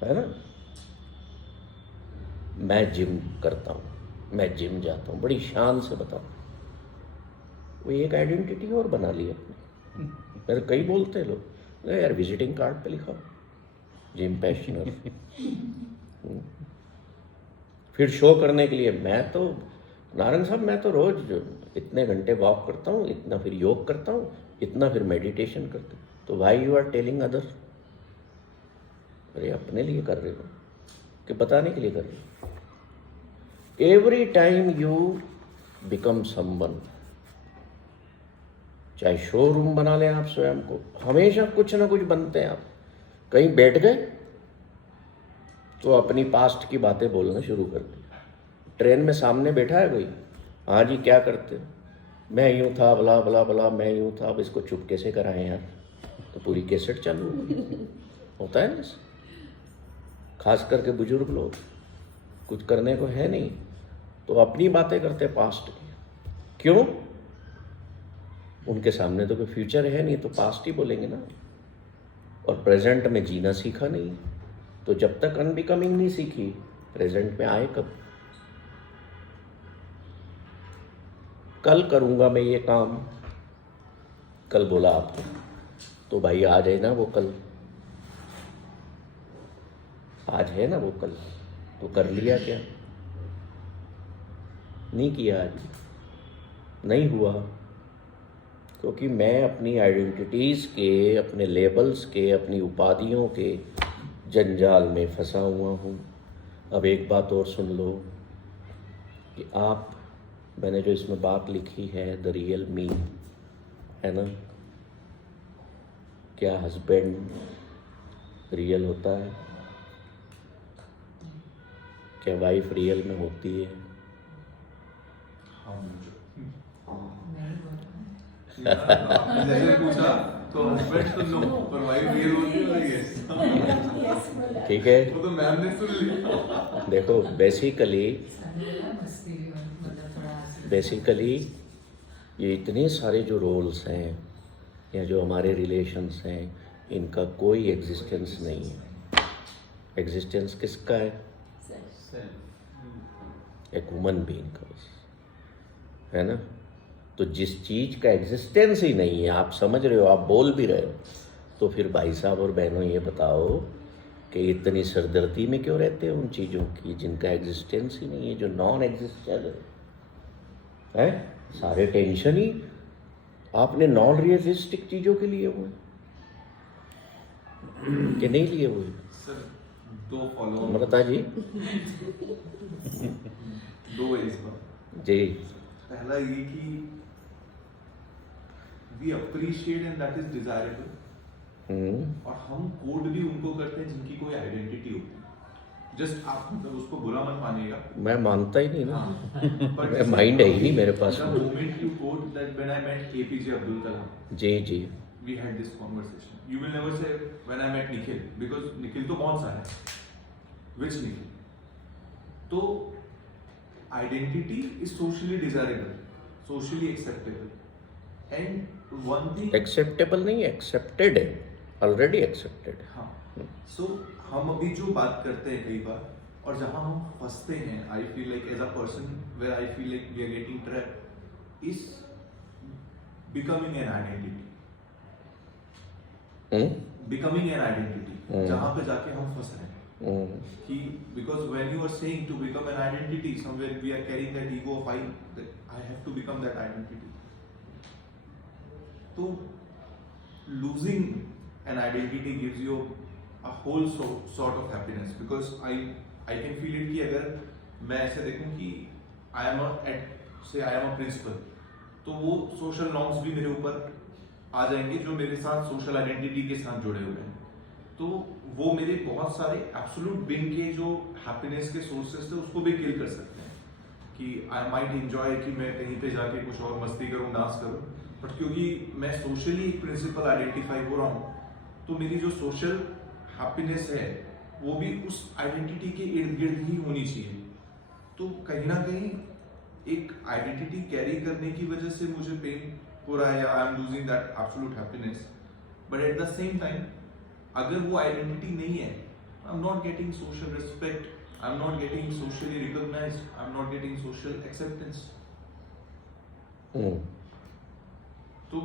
है ना। मैं जिम करता हूँ, मैं जिम जाता हूँ, बड़ी शान से बताऊँ। वो एक आइडेंटिटी और बना ली अपनी। मेरे कई बोलते हैं लोग, यार विजिटिंग कार्ड पे लिखा जिम पैशनर। फिर शो करने के लिए मैं तो, नारंग साहब मैं तो रोज इतने घंटे वॉक करता हूँ, इतना फिर योग करता हूँ, इतना फिर मेडिटेशन करता हूँ। तो why you are telling other, अरे अपने लिए कर रहे हो कि बताने के लिए कर रहे हो। Every time you become someone, चाहे शोरूम बना लें आप स्वयं को, हमेशा कुछ ना कुछ बनते हैं आप। कहीं बैठ गए तो अपनी पास्ट की बातें बोलना शुरू कर दी। ट्रेन में सामने बैठा है कोई, हाँ जी क्या करते हो, मैं यूँ था भला भला भला, मैं यूँ था, अब इसको चुपके से कराएं यार, तो पूरी कैसेट चालू होता है ना। खास करके बुजुर्ग लोग, कुछ करने को है नहीं तो अपनी बातें करते पास्ट की। क्यों, उनके सामने तो कोई फ्यूचर है नहीं, तो पास्ट ही बोलेंगे ना। और प्रेजेंट में जीना सीखा नहीं, तो जब तक अनबिकमिंग नहीं सीखी, प्रेजेंट में आए कब। कल करूँगा मैं ये काम, कल बोला आपको, तो भाई आज है ना वो कल, आज है ना वो कल, तो कर लिया क्या, नहीं किया, आज नहीं हुआ। क्योंकि मैं अपनी आइडेंटिटीज़ के, अपने लेबल्स के, अपनी उपाधियों के जंजाल में फंसा हुआ हूँ। अब एक बात और सुन लो, कि आप, मैंने जो इसमें बात लिखी है द रियल मी, है ना, क्या हस्बैंड रियल होता है? क्या वाइफ रियल में होती है? हाँ मुझे नहीं बोला। आपने जैसे पूछा तो हस्बैंड तो नो, पर वाइफ रियल होती है यस। यस बोला। ठीक है, वो तो मैम ने सुन ली। देखो बेसिकली मस्ती मतलब थोड़ा बेसिकली ये इतने सारे जो रोल्स हैं या जो हमारे रिलेशंस हैं, इनका कोई एग्जिस्टेंस नहीं है। एग्जिस्टेंस किसका है? एक वुमन बीइंग का बस, है ना। तो जिस चीज़ का एग्जिस्टेंस ही नहीं है, आप समझ रहे हो, आप बोल भी रहे हो, तो फिर भाई साहब और बहनों ये बताओ कि इतनी सरदर्दी में क्यों रहते हो उन चीज़ों की जिनका एग्जिस्टेंस ही नहीं है, जो नॉन एग्जिस्टेंट है। सारे टेंशन ही आपने नॉन रियलिस्टिक चीज़ों के लिए हुए कि नहीं लिए हुए? सर दो फॉलो अमृता जी दो है इसका। जी, पहला ये कि we appreciate and that is desirable, और हम कोड भी उनको करते हैं जिनकी कोई आइडेंटिटी होती है। जस्ट आप मतलब उसको बुरा मत मानिएगा। मैं मानता ही नहीं ना, But मैं माइंड है ही नहीं मेरे पास। The moment you quote that when I met APJ Abdul Kalam, ji ji, we had this conversation. You will never say when I met Nikhil, because Nikhil तो बहुत सारे हैं. Which Nikhil? तो identity is socially desirable, socially acceptable, and one thing. Acceptable नहीं, accepted है, already accepted. हाँ, so हम अभी जो बात करते हैं कई बार, और जहाँ हम फंसते हैं, I feel like as a person where I feel like we are getting trapped is becoming an identity, becoming an identity, जहाँ पे जाके हम फंस रहे हैं कि because when you are saying to become an identity, somewhere we are carrying that ego of I have to become that identity. तो losing an identity gives you a whole sort of happiness, because I can feel it कि अगर मैं ऐसे देखूं कि I am a principal, तो वो social norms भी मेरे ऊपर आ जाएंगे जो मेरे साथ social identity के साथ जुड़े हुए हैं। तो वो मेरे बहुत सारे absolute being के जो happiness के sources थे उसको भी kill कर सकते हैं कि I might enjoy कि मैं कहीं पे जाके कुछ और मस्ती करूं, डांस करूं, बट क्योंकि मैं सोशली एक प्रिंसिपल आइडेंटिफाई हो रहा हूँ, तो मेरी जो सोशल हैप्पीनेस है वो भी उस आइडेंटिटी के इर्द गिर्द ही होनी चाहिए। तो कहीं ना कहीं एक आइडेंटिटी कैरी करने की वजह से मुझे पेन हो रहा है, या I am losing that absolute happiness, but at the same time अगर वो आइडेंटिटी नहीं है, I am not getting social respect, I am not getting socially recognised, I am not getting social acceptance. तो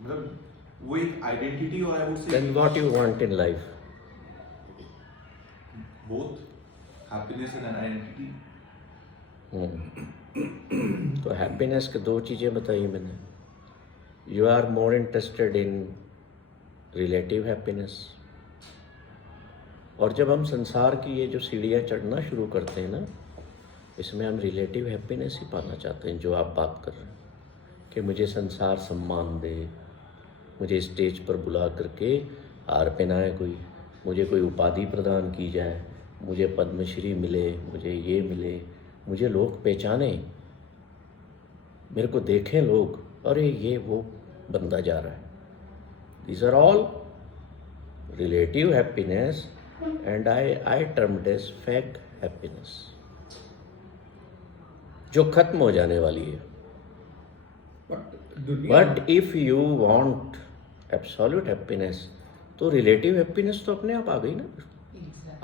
मतलब वो एक आइडेंटिटी, और I would say then what you want in life? Both happiness and an identity. तो happiness के दो चीज़ें बताई मैंने। You are more interested in relative happiness, और जब हम संसार की ये जो सीढ़ियाँ चढ़ना शुरू करते हैं ना, इसमें हम रिलेटिव हैप्पीनेस ही पाना चाहते हैं, जो आप बात कर रहे हैं कि मुझे संसार सम्मान दे, मुझे स्टेज पर बुला करके हार पहनाए कोई, मुझे कोई उपाधि प्रदान की जाए, मुझे पद्मश्री मिले, मुझे ये मिले, मुझे लोग पहचाने, मेरे को देखें लोग, अरे ये वो बंदा जा रहा है। These are all relative happiness, and I termed as fake happiness, जो खत्म हो जाने वाली है। But if you want absolute happiness, तो रिलेटिव हैप्पीनेस तो अपने आप आ गई ना।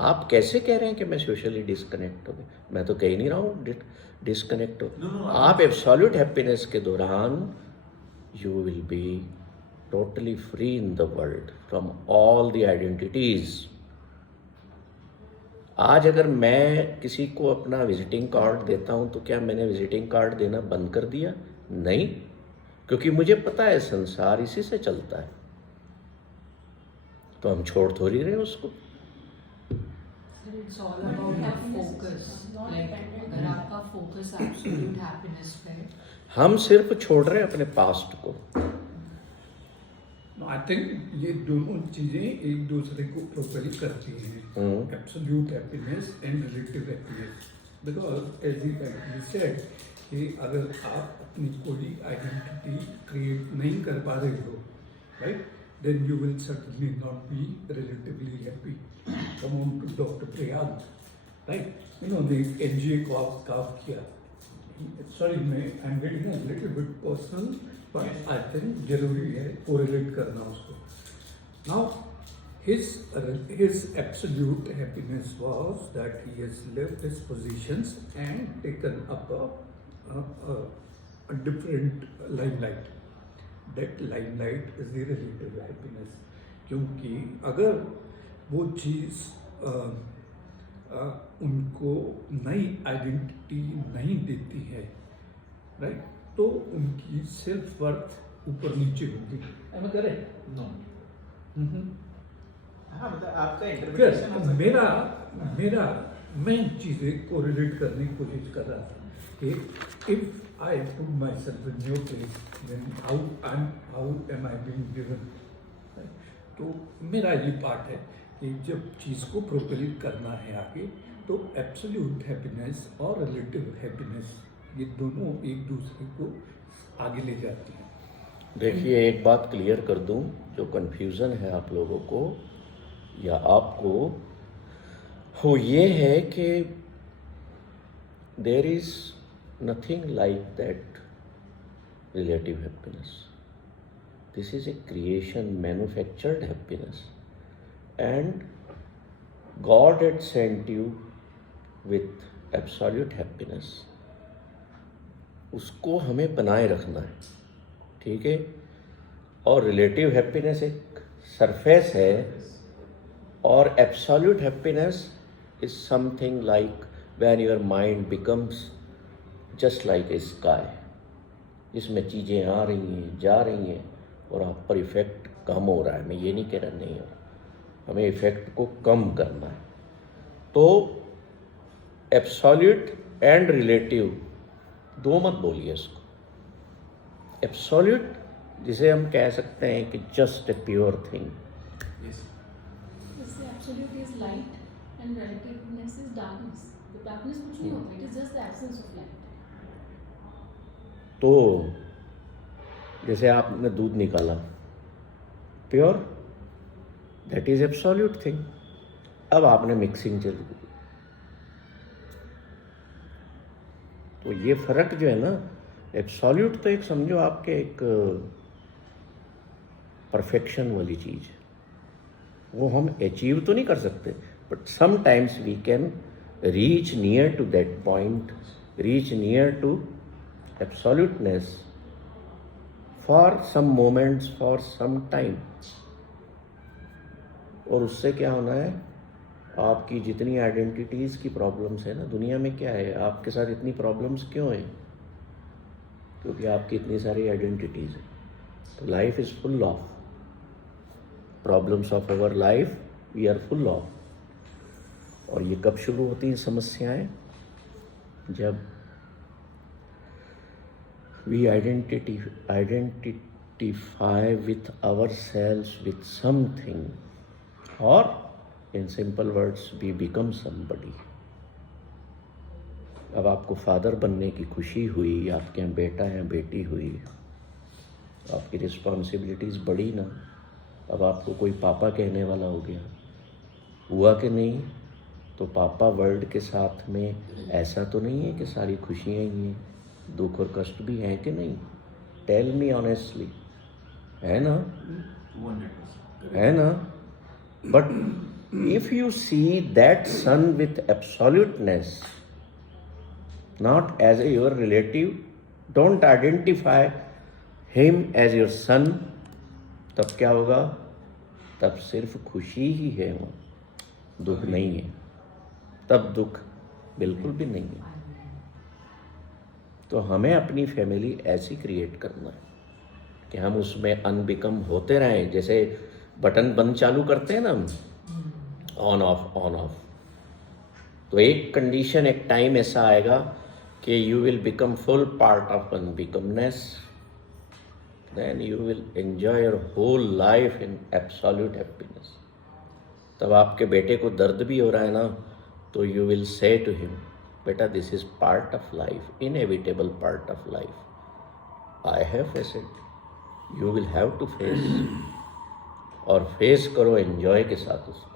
आप कैसे कह रहे हैं कि मैं सोशली डिस्कनेक्ट हो गया? मैं तो कह ही नहीं रहा हूँ डिस्कनेक्ट हो। आप एब्सोल्यूट हैप्पीनेस के दौरान you will be totally free in the world from all the identities. आज अगर मैं किसी को अपना विजिटिंग कार्ड देता हूँ, तो क्या मैंने विजिटिंग कार्ड देना बंद कर दिया? नहीं, क्योंकि मुझे पता है संसार इसी से चलता है, तो हम छोड़ थोड़ी रहे उसको। Sir it's all about our focus. Not Like dependent. अगर आपका focus absolute happiness पे है, हम सिर्फ छोड़ रहे हैं अपने पास्ट को। No, I think ये दोनों चीजें एक दूसरे को प्रोपेल करती हैं, absolute happiness and relative happiness. Because as you rightly said कि अगर आप अपनी कोई आइडेंटिटी क्रिएट नहीं कर पा रहे हो, right, then you will certainly not be relatively happy. Come on to Dr. Priyad, right? इन्होंने NGA को काम किया। Sorry, I'm getting a little bit personal, but I think जरूरी है correlate करना उसको। Now, his absolute happiness was that he has left his positions and taken up a different limelight. That limelight is the relative happiness. क्योंकि अगर वो चीज़ उनको नई identity नहीं देती है, राइट, तो उनकी सेल्फ वर्थ ऊपर नीचे होगी। Am I correct? No Mhm. हाँ, मतलब आपका इंटरप्रिटेशन हो सकता है। मेरा मैं चीज़ें कोरिलेट करने की कोशिश कर रहा था कि if I put myself in your place, then how am I being given. तो मेरा ये पार्ट है कि जब चीज़ को प्रोपेल करना है आगे, तो एब्सोल्यूट हैप्पीनेस और रिलेटिव हैप्पीनेस ये दोनों एक दूसरे को आगे ले जाती हैं। देखिए, एक बात क्लियर कर दूं, जो कन्फ्यूज़न है आप लोगों को या आपको, वो ये है कि there is nothing like that relative happiness. This is a creation, manufactured happiness, and God had sent you with absolute happiness। उसको हमें बनाए रखना है, ठीक है। और रिलेटिव हैप्पीनेस एक सरफेस है, और absolute happiness is something like when your mind becomes just like a sky, जिसमें चीज़ें आ रही हैं, जा रही हैं, और आप पर इफेक्ट कम हो रहा है। मैं ये नहीं कह रहा नहीं हो रहा, हमें इफेक्ट को कम करना है। तो एब्सोल्यूट एंड रिलेटिव दो मत बोलिए इसको। एब्सोल्यूट जिसे हम कह सकते हैं कि just a pure thing, Yes. जैसे absolute is light and relativeness is darkness. तो darkness कुछ नहीं होता, it is just the absence of light. तो जैसे आपने दूध निकाला, pure, that is absolute thing. अब आपने मिक्सिंग चल दी, तो ये फर्क जो है ना, एब्सोल्यूट तो एक समझो आपके एक परफेक्शन वाली चीज है, वो हम अचीव तो नहीं कर सकते, but sometimes we can reach near to that point, reach near to absoluteness for some moments, for some time. और उससे क्या होना है, आपकी जितनी आइडेंटिटीज़ की प्रॉब्लम्स है ना दुनिया में, क्या है आपके साथ इतनी प्रॉब्लम्स क्यों हैं? क्योंकि आपकी इतनी सारी आइडेंटिटीज़ हैं। तो life is full of problems of our life, we are full of. और ये कब शुरू होती हैं समस्याएं? जब we identify with ourselves with something, or in simple words we become somebody। अब आपको फादर बनने की खुशी हुई, आपके यहाँ बेटा या बेटी हुई, आपकी रिस्पॉन्सिबिलिटीज़ बढ़ी ना, अब आपको कोई पापा कहने वाला हो गया, हुआ कि नहीं? तो पापा वर्ड के साथ में ऐसा तो नहीं है कि सारी खुशियाँ ही हैं, दुख और कष्ट भी हैं कि नहीं? टेल मी ऑनेस्टली, है ना? 200%. है ना? But if you see that son with absoluteness, not as a your relative, don't identify him as your son, तब क्या होगा? तब सिर्फ खुशी ही है, वो दुख नहीं है। तब दुख बिल्कुल भी नहीं है। तो हमें अपनी फैमिली ऐसी क्रिएट करना है कि हम उसमें अनबिकम होते रहें। जैसे बटन बंद चालू करते हैं ना हम, ऑन ऑफ ऑन ऑफ, तो एक कंडीशन, एक टाइम ऐसा आएगा कि you will become full part of unbecomeness, then you will enjoy your whole life in absolute happiness. तब आपके बेटे को दर्द भी हो रहा है ना, तो you will say to him, बेटा this is part of life, inevitable part of life, I have face it, you will have to face, और फेस करो एंजॉय के साथ उसको।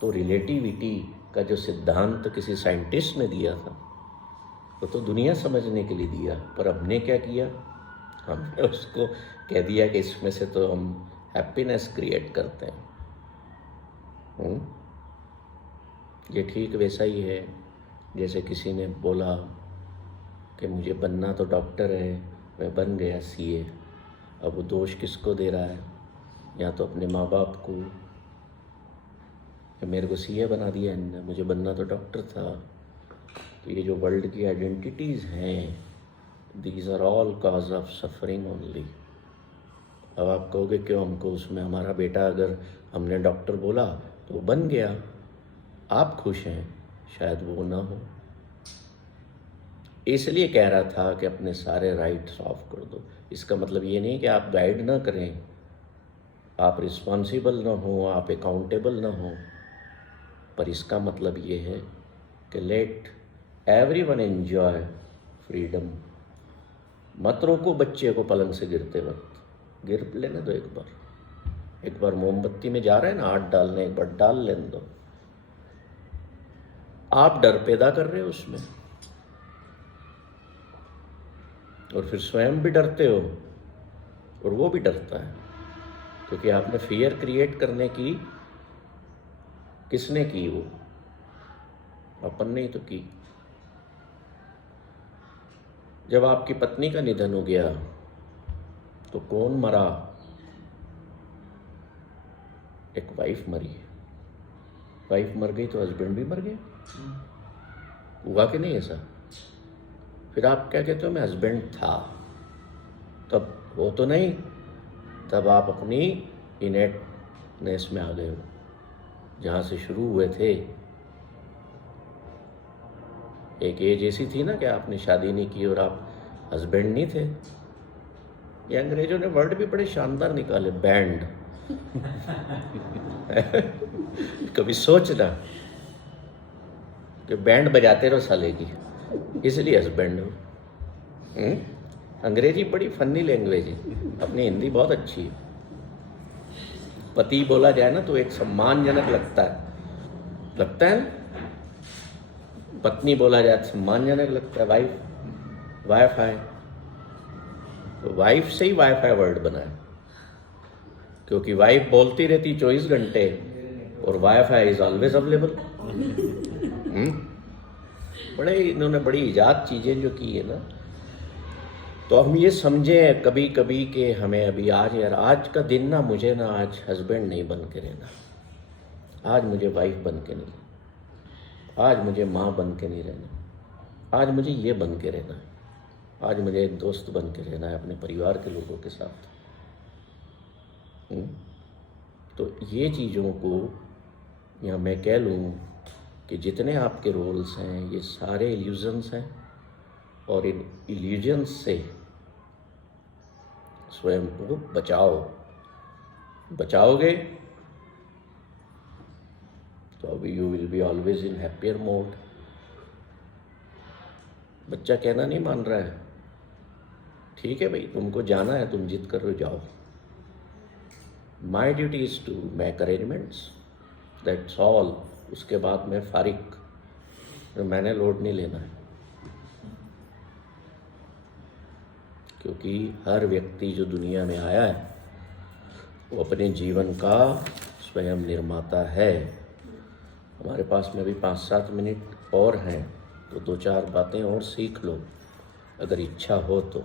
तो रिलेटिविटी का जो सिद्धांत किसी साइंटिस्ट ने दिया था, वो तो दुनिया समझने के लिए दिया, पर हमने क्या किया, हमने उसको कह दिया कि इसमें से तो हम हैप्पीनेस क्रिएट करते हैं। ये ठीक वैसा ही है जैसे किसी ने बोला कि मुझे बनना तो डॉक्टर है, मैं बन गया सीए। अब वो दोष किसको दे रहा है? या तो अपने माँ बाप को कि मेरे को सीए बना दिया इनने, मुझे बनना तो डॉक्टर था। तो ये जो वर्ल्ड की आइडेंटिटीज़ हैं, these are all cause of suffering only. अब आप कहोगे क्यों हमको उसमें, हमारा बेटा अगर हमने डॉक्टर बोला तो वो बन गया, आप खुश हैं, शायद वो ना हो। इसलिए कह रहा था कि अपने सारे राइट्स ऑफ कर दो। इसका मतलब ये नहीं कि आप गाइड ना करें, आप रिस्पॉन्सिबल ना हो, आप अकाउंटेबल ना हो, पर इसका मतलब ये है कि लेट एवरीवन एंजॉय फ्रीडम। मत रोको बच्चे को पलंग से गिरते वक्त, गिर लेने दो एक बार मोमबत्ती में जा रहे हैं ना हाथ डालने, एक बार डाल लेने दो। आप डर पैदा कर रहे हो उसमें, और फिर स्वयं भी डरते हो और वो भी डरता है, क्योंकि आपने फियर क्रिएट करने की, किसने की? वो अपन ने ही तो की। जब आपकी पत्नी का निधन हो गया तो कौन मरा? एक वाइफ मरी। वाइफ मर गई तो हस्बैंड भी मर गए। हुआ कि नहीं ऐसा? फिर आप क्या कहते हो, मैं हस्बैंड था, तब वो तो नहीं, तब आप अपनी इनेटनेस में आ गए हो, जहाँ से शुरू हुए थे। एक एज ऐसी थी ना कि आपने शादी नहीं की और आप हस्बैंड नहीं थे। ये अंग्रेजों ने वर्ड भी बड़े शानदार निकाले, बैंड। कभी सोचना कि बैंड बजाते रहो साले की, इसलिए हस्बैंड हो। अंग्रेजी बड़ी फनी लैंग्वेज है, अपनी हिंदी बहुत अच्छी है। पति बोला जाए ना तो एक सम्मानजनक लगता है ना, पत्नी बोला जाए तो सम्मानजनक लगता है। वाईफाई, तो वाइफ से ही वाईफाई वर्ड बना है, क्योंकि वाइफ बोलती रहती 24 घंटे और वाईफाई इज ऑलवेज अवेलेबल। बड़े इन्होंने बड़ी इजाद चीज़ें जो की है ना, तो हम ये समझें कभी कभी कि हमें अभी आज का दिन ना, मुझे ना आज हस्बैंड नहीं बन के रहना, आज मुझे वाइफ बन के नहीं, आज मुझे माँ बन के नहीं रहना, आज मुझे ये बन के रहना है, आज मुझे एक दोस्त बन के रहना है अपने परिवार के लोगों के साथ। तो ये चीज़ों को, या मैं कह लूँ कि जितने आपके रोल्स हैं ये सारे इल्यूजन्स हैं, और इन इल्यूजन्स से स्वयं को बचाओगे तो अभी you will be always in happier mode. बच्चा कहना नहीं मान रहा है, ठीक है भाई, तुमको जाना है, तुम जिद करो, जाओ। My duty is to make arrangements, that's all. उसके बाद मैं फारिग, तो मैंने लोड नहीं लेना है, क्योंकि हर व्यक्ति जो दुनिया में आया है वो अपने जीवन का स्वयं निर्माता है। हमारे पास में भी 5-7 मिनट और हैं, तो 2-4 बातें और सीख लो अगर इच्छा हो तो।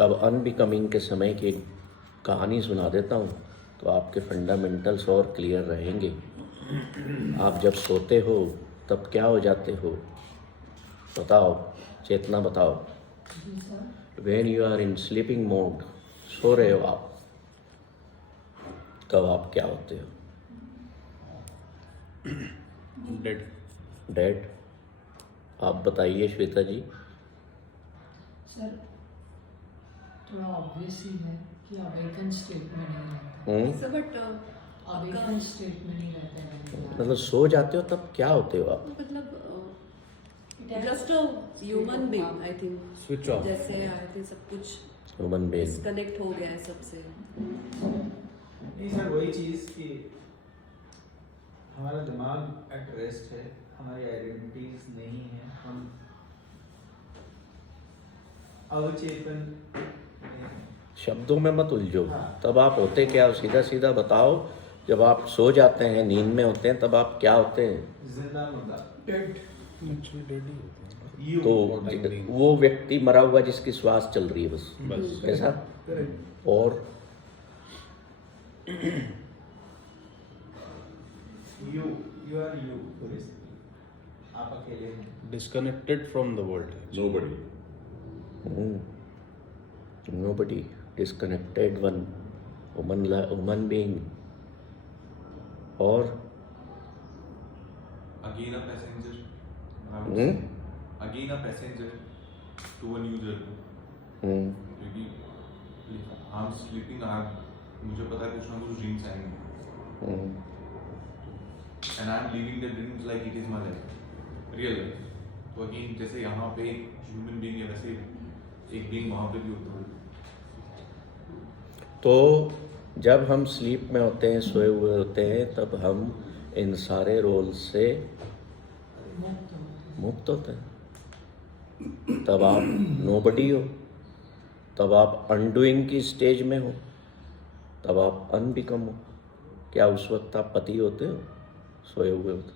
अब अनबिकमिंग के समय की एक कहानी सुना देता हूँ, तो आपके फंडामेंटल्स और क्लियर रहेंगे। आप जब सोते हो तब क्या हो जाते हो, बताओ, चेतना बताओ। When you are in sleeping mode, सो रहे हो आप, कब आप क्या होते हो? डेड। डेड। आप बताइए श्वेता जी। सर थोड़ा ऑब्वियस ही है कि अवेकन स्टेट में नहीं रहते, सर बट अवेकन स्टेट में नहीं रहते हैं। मतलब सो जाते हो तब क्या होते हो आप? मतलब just a human being I think, switch off. जैसे आई थिंक सब कुछ ह्यूमन बीइंग। डिस्कनेक्ट हो गया है सबसे। नहीं सर, वही चीज़ कि हमारा दिमाग एट रेस्ट है, हमारी आइडेंटिटीज नहीं है, हम अवचेतन हैं। शब्दों में मत उलझो। हाँ। तब आप होते क्या हो, सीधा सीधा बताओ। जब आप सो जाते हैं, नींद में होते हैं, तब आप क्या होते हैं? जिंदा मुर्दा। डेड। एक्चुअली डेड ही होते हैं। यू। तो वो व्यक्ति मरा हुआ जिसकी श्वास चल रही है बस, बस। ऐसा। करेक्ट। और यू आर यू बेसिकली, आप अकेले हैं। Disconnected from the world. Nobody. nobody, disconnected one, human being. और Again a passenger. I would Hmm? say. Again a passenger to a new journey. हम्म, क्योंकि I'm sleeping, मुझे पता है कुछ ना कुछ ड्रीम्स आएंगे हम्म, and I'm living the dreams like it is my life, real life. तो अगेन जैसे यहाँ पे एक ह्यूमन बीइंग है, वैसे एक बीइंग वहाँ पे भी होता है। तो जब हम स्लीप में होते हैं, सोए हुए होते हैं, तब हम इन सारे रोल से मुक्त होते हैं। तब आप नोबडी हो, तब आप अनडूइंग की स्टेज में हो, तब आप अनबिकम हो। क्या उस वक्त आप पति होते हो? सोए हुए होते।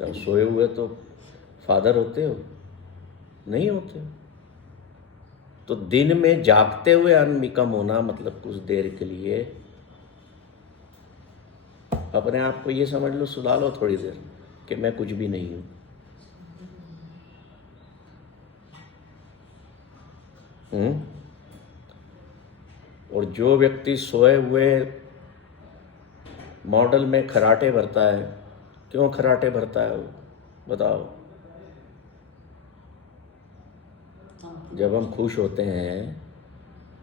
या सोए हुए तो फादर होते हो? नहीं होते हो। तो दिन में जागते हुए अनबिकम होना मतलब कुछ देर के लिए अपने आप को ये समझ लो, सुला लो थोड़ी देर कि मैं कुछ भी नहीं हूं। और जो व्यक्ति सोए हुए मॉडल में खराटे भरता है, क्यों खराटे भरता है वो बताओ? जब हम खुश होते हैं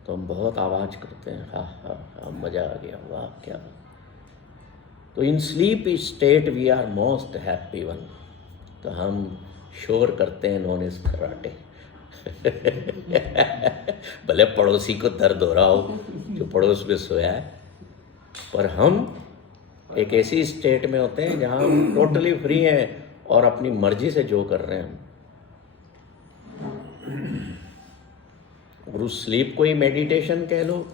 तो हम बहुत आवाज़ करते हैं, हा हा हा, मज़ा आ गया, वाह क्या। तो in sleep state we are most happy one. तो हम शोर करते हैं नॉन इस खराटे। भले पड़ोसी को दर्द हो रहा हो जो पड़ोस में सोया है, पर हम एक ऐसी स्टेट में होते हैं जहाँ हम टोटली फ्री हैं और अपनी मर्जी से जो कर रहे हैं। और उस स्लीप को ही मेडिटेशन कह लो,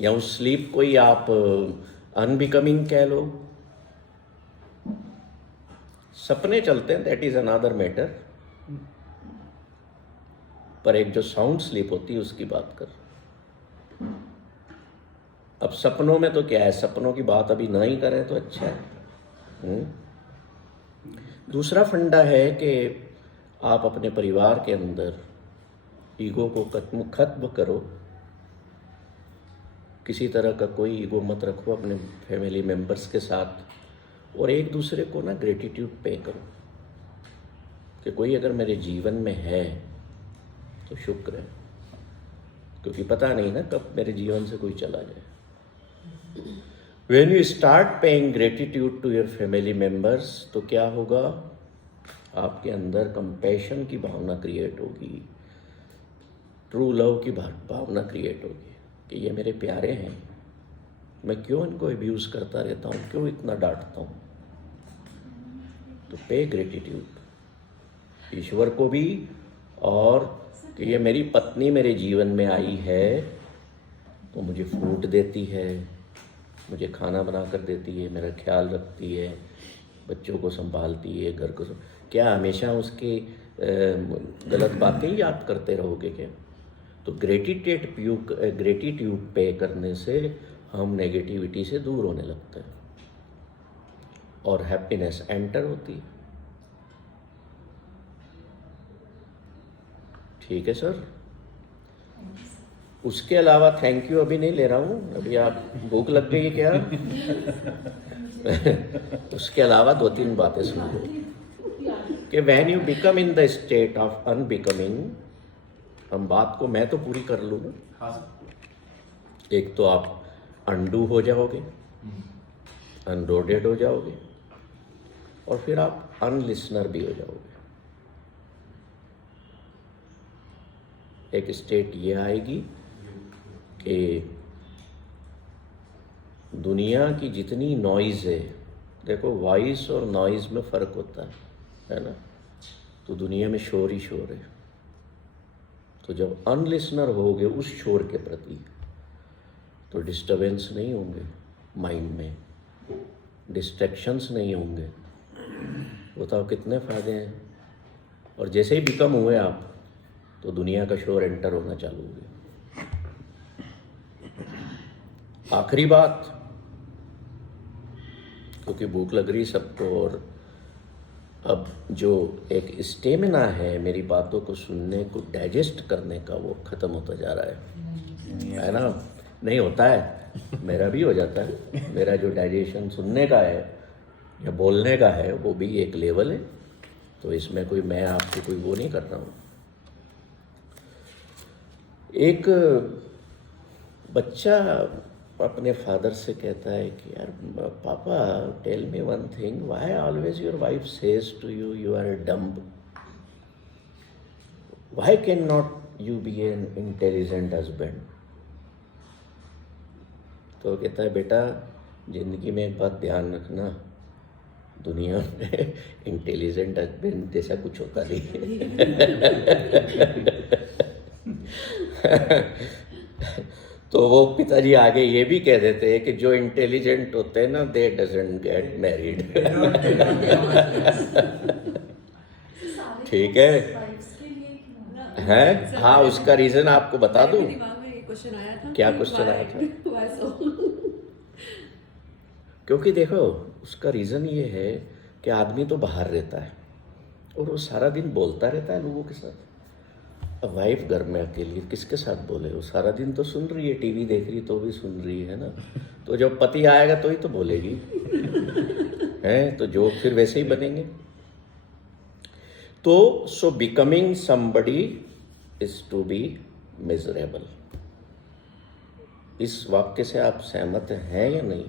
या उस स्लीप को ही आप अनबिकमिंग कह लो। सपने चलते हैं, दैट इज अनदर मैटर। पर एक जो साउंड स्लीप होती है उसकी बात कर। अब सपनों में तो क्या है, सपनों की बात अभी ना ही करें तो अच्छा है। दूसरा फंडा है कि आप अपने परिवार के अंदर ईगो को खत्म करो। किसी तरह का कोई ईगो मत रखो अपने फैमिली मेंबर्स के साथ, और एक दूसरे को ना ग्रेटिट्यूड पे करो कि कोई अगर मेरे जीवन में है तो शुक्र है, क्योंकि पता नहीं ना कब मेरे जीवन से कोई चला जाए। When you start paying gratitude to your family members, तो क्या होगा? आपके अंदर कंपैशन की भावना क्रिएट होगी, ट्रू लव की भावना क्रिएट होगी कि ये मेरे प्यारे हैं, मैं क्यों इनको अब्यूज़ करता रहता हूँ, क्यों इतना डांटता हूँ। तो पे ग्रेटिट्यूड ईश्वर को भी, और कि ये मेरी पत्नी मेरे जीवन में आई है तो मुझे फूड देती है, मुझे खाना बना कर देती है, मेरा ख्याल रखती है, बच्चों को संभालती है, घर को क्या हमेशा उसकी गलत बातें ही याद करते रहोगे क्या? तो ग्रेटिट्यूड पे करने से हम नेगेटिविटी से दूर होने लगते हैं और हैप्पीनेस एंटर होती है। ठीक है सर। उसके अलावा थैंक यू अभी नहीं ले रहा हूँ, अभी आप भूख लग गई है क्या? उसके अलावा 2-3 बातें सुन लो कि when you become in the state of unbecoming, हम बात को मैं तो पूरी कर लूँ। हाँ सर। एक तो आप अंडू हो जाओगे, अनरोडेड हो जाओगे, और फिर आप अनलिसनर भी हो जाओगे। एक स्टेट ये आएगी कि दुनिया की जितनी नॉइज़ है, देखो वॉइस और नॉइज़ में फ़र्क होता है ना, तो दुनिया में शोर ही शोर है। तो जब अनलिसनर होगे उस शोर के प्रति, तो डिस्टर्बेंस नहीं होंगे माइंड में, डिस्ट्रैक्शंस नहीं होंगे। बताओ कितने फ़ायदे हैं। और जैसे ही बिकम हुए आप, तो दुनिया का शोर एंटर होना चालू हो गया। आखिरी बात, क्योंकि भूख लग रही सबको, और अब जो एक स्टेमिना है मेरी बातों को सुनने को, डाइजेस्ट करने का, वो ख़त्म होता जा रहा है ना। नहीं होता है, मेरा भी हो जाता है। मेरा जो डाइजेशन सुनने का है या बोलने का है, वो भी एक लेवल है। तो इसमें कोई मैं आपको कोई वो नहीं कर रहा हूँ। एक बच्चा अपने फादर से कहता है कि यार पापा, tell me one thing, why always your wife says to you you are a dumb, why can not you be an intelligent husband. तो कहता है बेटा, जिंदगी में एक बात ध्यान रखना, दुनिया में इंटेलिजेंट हस्बैंड जैसा कुछ होता नहीं है। तो वो पिताजी आगे ये भी कह देते हैं कि जो इंटेलिजेंट होते हैं ना, दे डजंट गेट मैरिड। ठीक है। हाँ, उसका रीजन आपको बता दूं। दिमाग में ये क्वेश्चन आया था। क्या क्वेश्चन आया था? Why so? क्योंकि देखो, उसका रीज़न ये है कि आदमी तो बाहर रहता है और वो सारा दिन बोलता रहता है लोगों के साथ। अब वाइफ घर में अकेली किसके साथ बोले? वो सारा दिन तो सुन रही है, टीवी देख रही तो भी सुन रही है ना। तो जब पति आएगा तो ही तो बोलेगी हैं, तो जोक फिर वैसे ही बनेंगे। तो so becoming somebody is to be miserable. इस वाक्य से आप सहमत हैं या नहीं?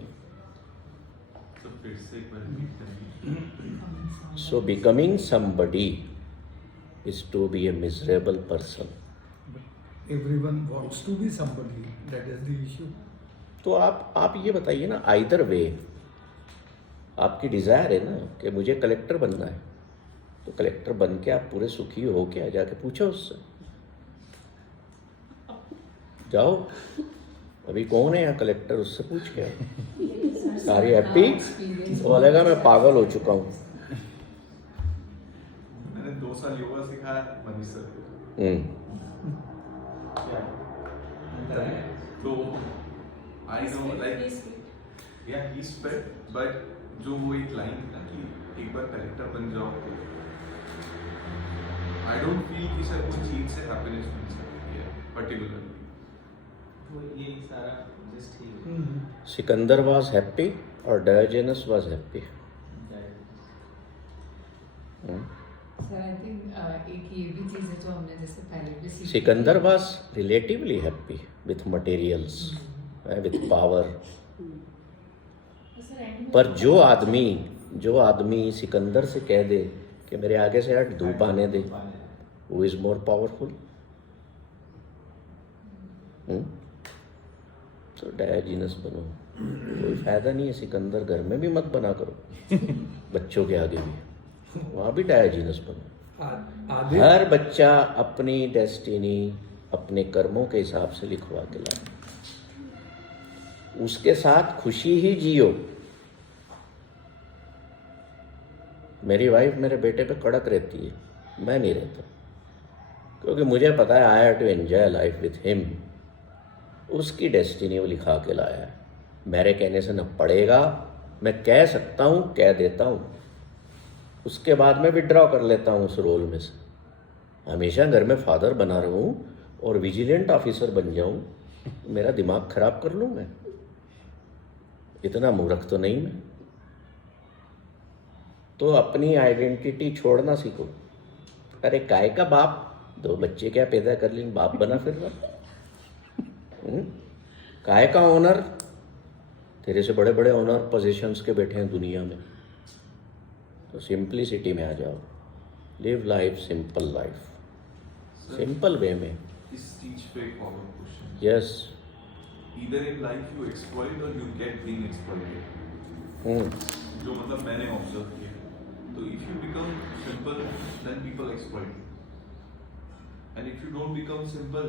तो फिर से एक बार repeat करेंगे। So becoming somebody is to be a miserable person. Everyone wants to be somebody. That is the issue. तो आप ये बताइए ना, आइदर वे आपकी डिज़ायर है ना कि मुझे कलेक्टर बनना है, तो कलेक्टर बन के आप पूरे सुखी हो क्या? जाके पूछो उससे, जाओ अभी कौन है यहाँ कलेक्टर, उससे पूछ के आओ। सारी हैप्पी? बोलेगा मैं पागल हो चुका हूँ। मैंने 2 साल योगा सिखाया मनीष सर को। तो आई नो लाइक या ही स्पेड, बट जो वो एक लाइन है ना कि एक बार कलेक्टर बन जाओ, आई डोंट फील कि सर उस चीज से हैप्पीनेस मिल सकती है पर्टिकुलरली। वो ये सारा जस्ट ही सिकंदर वॉज हैप्पी और Diogenes was happy. Sir I think एक ये भी चीज़ है जो हमने जैसे पहले भी सीखी। Sikandar was relatively happy with materials, with power. पर जो आदमी सिकंदर से कह दे कि मेरे आगे से हट, धूप आने दे, वो इज मोर पावरफुल। तो डायोजेनस बनो, कोई फायदा नहीं है। सिकंदर घर में भी मत बना करो, बच्चों के आगे भी, वहाँ भी डायोजेनस बनो। हर बच्चा अपनी डेस्टिनी अपने कर्मों के हिसाब से लिखवा के लाए, उसके साथ खुशी ही जियो। मेरी वाइफ मेरे बेटे पे कड़क रहती है, मैं नहीं रहता, क्योंकि मुझे पता है I have to enjoy life with him. उसकी डेस्टिनी वो लिखा के लाया है, मेरे कहने से न पड़ेगा। मैं कह सकता हूँ, कह देता हूँ, उसके बाद में विड्रॉ कर लेता हूँ उस रोल में से। हमेशा घर में फादर बना रहूँ और विजिलेंट ऑफिसर बन जाऊँ, मेरा दिमाग खराब कर लूँ मैं? इतना मूर्ख तो नहीं मैं। तो अपनी आइडेंटिटी छोड़ना सीखो। अरे काय का बाप, 2 बच्चे क्या पैदा कर लेंगे, बाप बना फिर रहा। काय का ऑनर, तेरे से बड़े बड़े ऑनर पोजीशंस के बैठे हैं दुनिया में। तो सिंप्लिसिटी में आ जाओ, live life simple life, simple way में। इस चीज पे एक follow question, yes. Either in life you exploit और यू गेट बीइंग एक्सप्लॉइटेड, जो मतलब मैंने ऑब्जर्व किया। तो if you become simple then people exploit, and if you don't become simple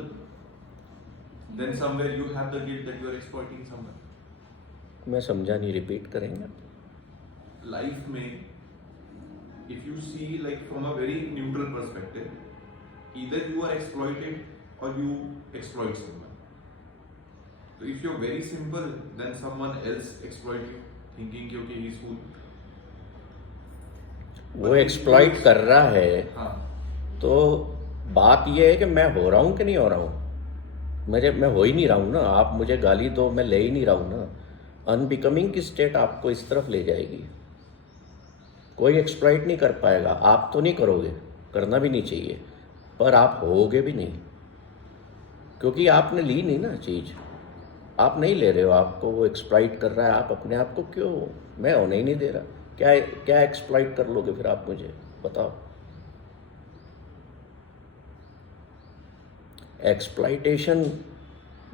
then somewhere you have the guilt that you are exploiting someone. मैं समझा नहीं, repeat करेंगे? लाइफ में if you see like from a very neutral perspective, either you are exploited or you exploit someone. So if you're very simple, then someone else exploit you, thinking कि okay he's fool. वो exploit कर रहा है, हाँ, तो बात ये है कि मैं हो रहा हूँ कि नहीं हो रहा हूँ। मैं हो ही नहीं रहा हूँ ना। आप मुझे गाली दो, मैं ले ही नहीं रहा हूँ ना। अनबिकमिंग की स्टेट आपको इस तरफ ले जाएगी। कोई एक्सप्लॉइट नहीं कर पाएगा। आप तो नहीं करोगे, करना भी नहीं चाहिए, पर आप होगे भी नहीं, क्योंकि आपने ली नहीं ना चीज़। आप नहीं ले रहे हो, आपको वो एक्सप्लॉइट कर रहा है। आप अपने आप को क्यों, मैं होने ही नहीं दे रहा। क्या एक्सप्लॉइट कर लोगे फिर आप, मुझे बताओ। एक्सप्लॉइटेशन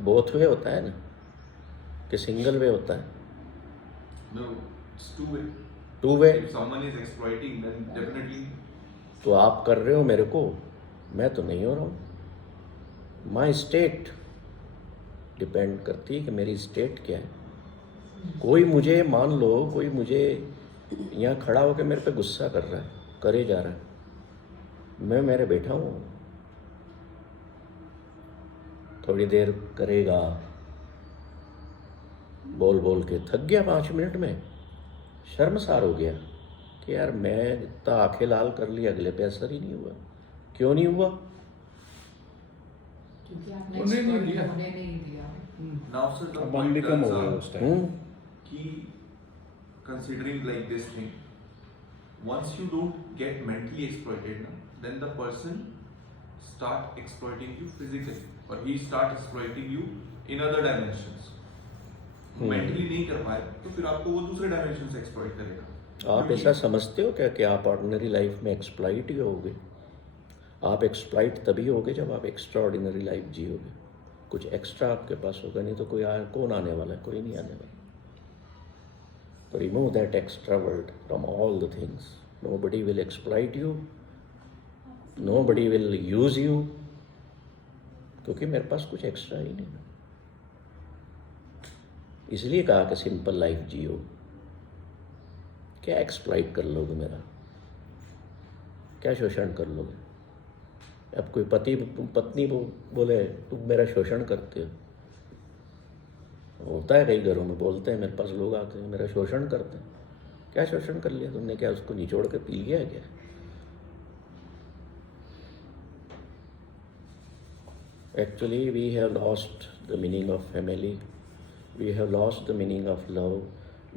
बोथ वे होता है ना, कि सिंगल वे होता है? no, it's two way. 2 way. If someone is exploiting, then definitely. तो आप कर रहे हो मेरे को, मैं तो नहीं हो रहा हूँ। माई स्टेट डिपेंड करती है कि मेरी स्टेट क्या है। कोई मुझे, मान लो कोई मुझे यहाँ खड़ा होकर मेरे पे गुस्सा कर रहा है, करे जा रहा है, मैं मेरे बैठा हूँ, थोड़ी देर करेगा, बोल बोल के थक गया, 5 मिनट में शर्मसार हो गया कि यार मैं इतना आंखें लाल कर ली, अगले पे असर ही नहीं हुआ। क्यों नहीं हुआ? क्योंकि आपने उन्हें नहीं explore दिया। होने नहीं दिया। Now sir, the अब point अनबिकम हो comes गया up उस टाइम। कि considering like this thing, once you don't get mentally exploited now, then the person start exploiting you physically, or he start exploiting you in other dimensions. Mentally नहीं कर पाए तो फिर आपको वो दूसरे डायमेंशन से एक्सप्लॉइट करेगा। आप ऐसा समझते हो क्या कि आप ऑर्डिनरी लाइफ में एक्सप्लॉइट ही होगे? आप एक्सप्लॉइट तभी होगे जब आप एक्स्ट्रा ऑर्डिनरी लाइफ जियोगे। कुछ एक्स्ट्रा आपके पास होगा, नहीं तो कौन आने वाला है? कोई नहीं आने वाला। तो remove that extra word from all the things. Nobody will exploit you, nobody will use you, क्योंकि मेरे पास कुछ एक्स्ट्रा ही नहीं है। इसलिए कहा कि सिंपल लाइफ जियो। क्या एक्सप्लॉइट कर लोगे मेरा? क्या शोषण कर लोगे? अब कोई पत्नी बोले तुम मेरा शोषण करते हो, होता है कई घरों में, बोलते हैं, मेरे पास लोग आते हैं, मेरा शोषण करते हैं। क्या शोषण कर लिया तुमने? क्या उसको निचोड़ के पी लिया है क्या? Actually, we have lost the meaning of family. We have lost the meaning of love.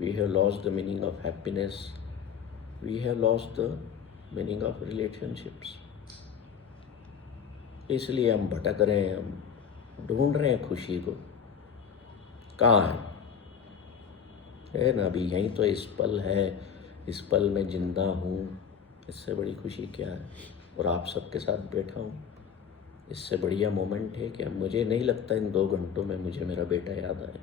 We have lost the meaning of happiness. We have lost the meaning of relationships. इसलिए हम भटक रहे हैं, हम ढूंढ रहे हैं खुशी को। कहाँ है ना? अभी यहीं तो इस पल है, इस पल में जिंदा हूँ, इससे बड़ी खुशी क्या है? और आप सबके साथ बैठा हूँ, इससे बढ़िया मोमेंट है क्या? मुझे नहीं लगता इन 2 घंटों में मुझे मेरा बेटा याद आए।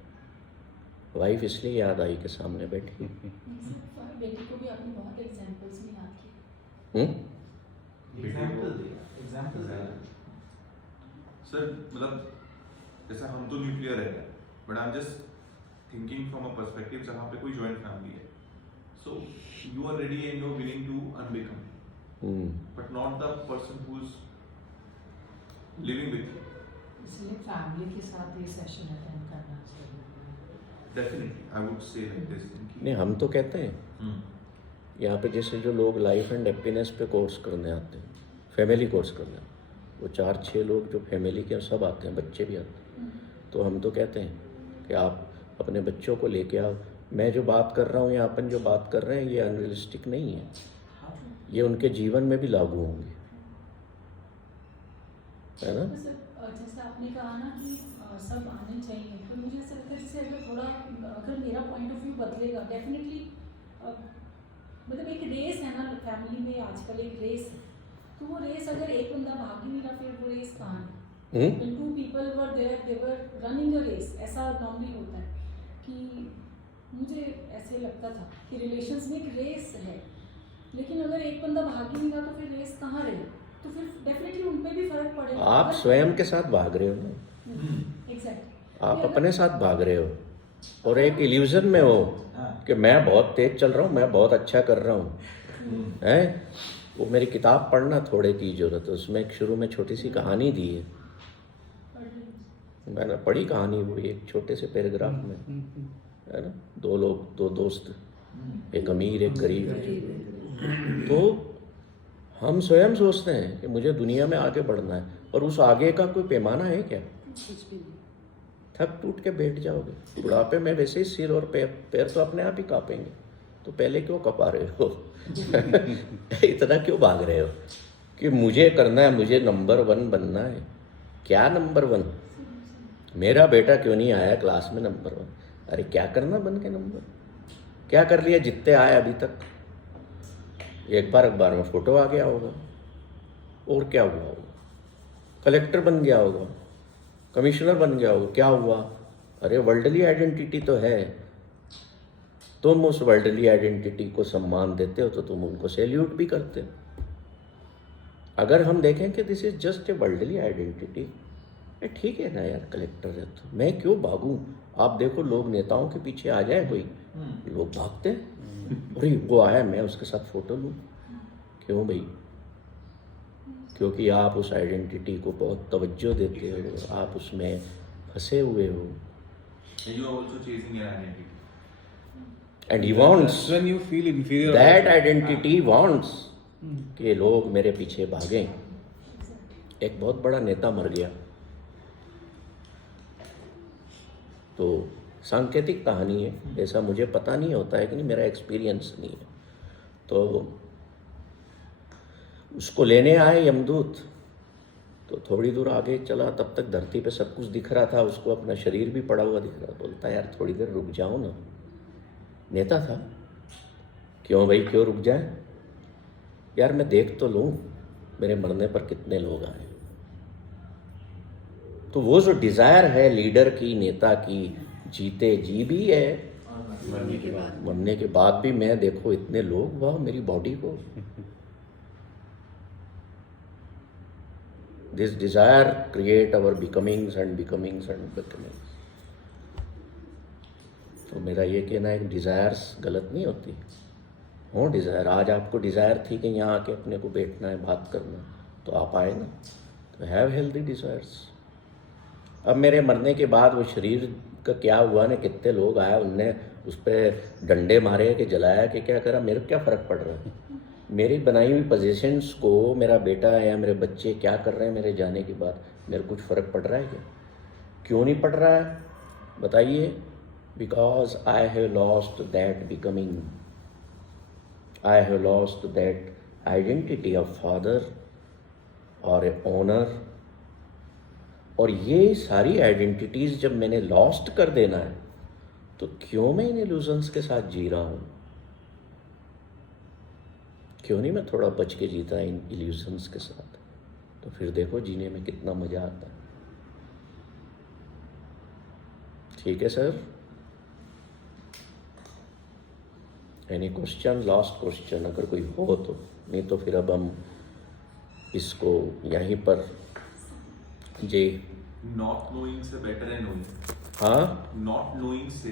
वाइफ इसलिए याद आई कि सामने बैठी। बेटी को भी आपने बहुत एग्जांपल्स में याद किया। एग्जाम्पल सर मतलब जैसे हम तो न्यूक्लियर है, but I am just thinking from a perspective जहाँ पे कोई जॉइंट फैमिली है। So you are ready and you are willing to unbecome, but not the person who is living with you. इसलिए फैमिली के साथ ये session attend करना चाहिए। Definitely I would say like this. नहीं, हम तो कहते हैं यहाँ पे जैसे जो लोग लाइफ एंड हैप्पीनेस पे कोर्स करने आते हैं, फैमिली कोर्स करने, वो 4-6 लोग जो फैमिली के सब आते हैं, बच्चे भी आते हैं। तो हम तो कहते हैं कि आप अपने बच्चों को लेके आओ, मैं जो बात कर रहा हूँ या अपन जो बात कर रहे हैं ये अनरियलिस्टिक नहीं है, ये उनके जीवन में भी लागू होंगे, है ना? जैसे आपने कहा ना कि सब आने चाहिए, तो मुझे ऐसा लगता है जैसे अगर थोड़ा अगर मेरा पॉइंट ऑफ व्यू बदलेगा डेफिनेटली, मतलब एक रेस है ना फैमिली में आजकल, एक रेस है, तो वो रेस अगर एक बंदा भाग ही नहीं रहा फिर वो रेस कहाँ है? Two people were there, they were running a race, ऐसा नॉर्मली होता है कि मुझे ऐसे लगता था कि रिलेशंस में एक रेस है, लेकिन अगर एक बंदा भाग ही नहीं रहा तो फिर रेस कहाँ रहे? तो फिर डेफिनेटली उन पे भी फर्क पड़ेगा। आप स्वयं के साथ भाग रहे हो ना, एग्जैक्टली, आप अपने साथ भाग रहे हो और एक इल्यूजन में हो कि मैं बहुत तेज चल रहा हूँ, मैं बहुत अच्छा कर रहा हूँ, हैं? वो मेरी किताब पढ़ना थोड़े की जरूरत है, उसमें एक शुरू में छोटी सी कहानी दी है, मैंने पढ़ी कहानी, वो एक छोटे से पैराग्राफ में, है ना? दो लोग, दो दोस्त, एक अमीर एक गरीब। तो हम स्वयं सोचते हैं कि मुझे दुनिया में आगे बढ़ना है, और उस आगे का कोई पैमाना है क्या? कुछ भी नहीं। थक टूट के बैठ जाओगे बुढ़ापे में, वैसे ही सिर और पैर तो अपने आप ही कांपेंगे, तो पहले क्यों कपा रहे हो? इतना क्यों भाग रहे हो कि मुझे करना है, मुझे नंबर 1 बनना है? क्या नंबर 1? मेरा बेटा क्यों नहीं आया क्लास में नंबर 1? अरे क्या करना बन के नंबर? क्या कर लिया जितने आए अभी तक? एक बार अखबार में फोटो आ गया होगा, और क्या हुआ होगा? कलेक्टर बन गया होगा, कमिश्नर बन गया होगा, क्या हुआ? अरे वर्ल्डली आइडेंटिटी तो है, तुम उस वर्ल्डली आइडेंटिटी को सम्मान देते हो तो तुम उनको सैल्यूट भी करते हो। अगर हम देखें कि this is just a worldly identity, ठीक है ना यार, कलेक्टर है तो मैं क्यों भागूं? आप देखो लोग नेताओं के पीछे आ जाए कोई, लोग भागते हैं, अरे वो आया मैं उसके साथ फोटो लूं। क्यों भाई? क्योंकि आप उस आइडेंटिटी को बहुत तवज्जो देते हो, आप उसमें फंसे हुए हो। You are also chasing your identity. And he wants That's when you feel inferior. that identity wants कि लोग मेरे पीछे भागें। एक बहुत बड़ा नेता मर गया, तो सांकेतिक कहानी है, ऐसा मुझे पता नहीं होता है कि नहीं, मेरा एक्सपीरियंस नहीं है। तो उसको लेने आए यमदूत, तो थोड़ी दूर आगे चला, तब तक धरती पे सब कुछ दिख रहा था, उसको अपना शरीर भी पड़ा हुआ दिख रहा। बोलता यार थोड़ी देर रुक जाओ ना। नेता था, क्यों भाई क्यों रुक जाए? यार मैं देख तो लूँ मेरे मरने पर कितने लोग आए। तो वो जो डिज़ायर है लीडर की, नेता की, जीते जी भी है, मरने के बाद भी मैं देखो इतने लोग, वाह मेरी बॉडी को। This desire create our becomings and becomings and becomings. तो मेरा ये कहना है कि डिज़ायर्स गलत नहीं होती। हो डिज़ायर, आज आपको डिज़ायर थी कि यहाँ आके अपने को बैठना है, बात करना, तो आप आए ना, तो हैव हेल्दी डिज़ायर्स। अब मेरे मरने के बाद वो शरीर का क्या हुआ ना, कितने लोग आए, उनने उस पर डंडे मारे कि जलाया कि क्या करा, मेरे को क्या फ़र्क पड़ रहा है? मेरी बनाई हुई पोजीशंस को मेरा बेटा या मेरे बच्चे क्या कर रहे हैं मेरे जाने के बाद, मेरे कुछ फ़र्क पड़ रहा है क्या? क्यों नहीं पड़ रहा है बताइए? Because I have lost that becoming, I have lost that identity of father और ए ऑनर। और ये सारी आइडेंटिटीज़ जब मैंने लॉस्ट कर देना है, तो क्यों मैं इन इल्यूजन्स के साथ जी रहा हूँ? क्यों नहीं मैं थोड़ा बच के जीता इन इल्यूजन्स के साथ? तो फिर देखो जीने में कितना मज़ा आता है। ठीक है sir? Any question? Last question अगर कोई हो तो, नहीं तो फिर अब हम इसको यहीं पर जी। Not knowing से better है knowing. हाँ, Not knowing से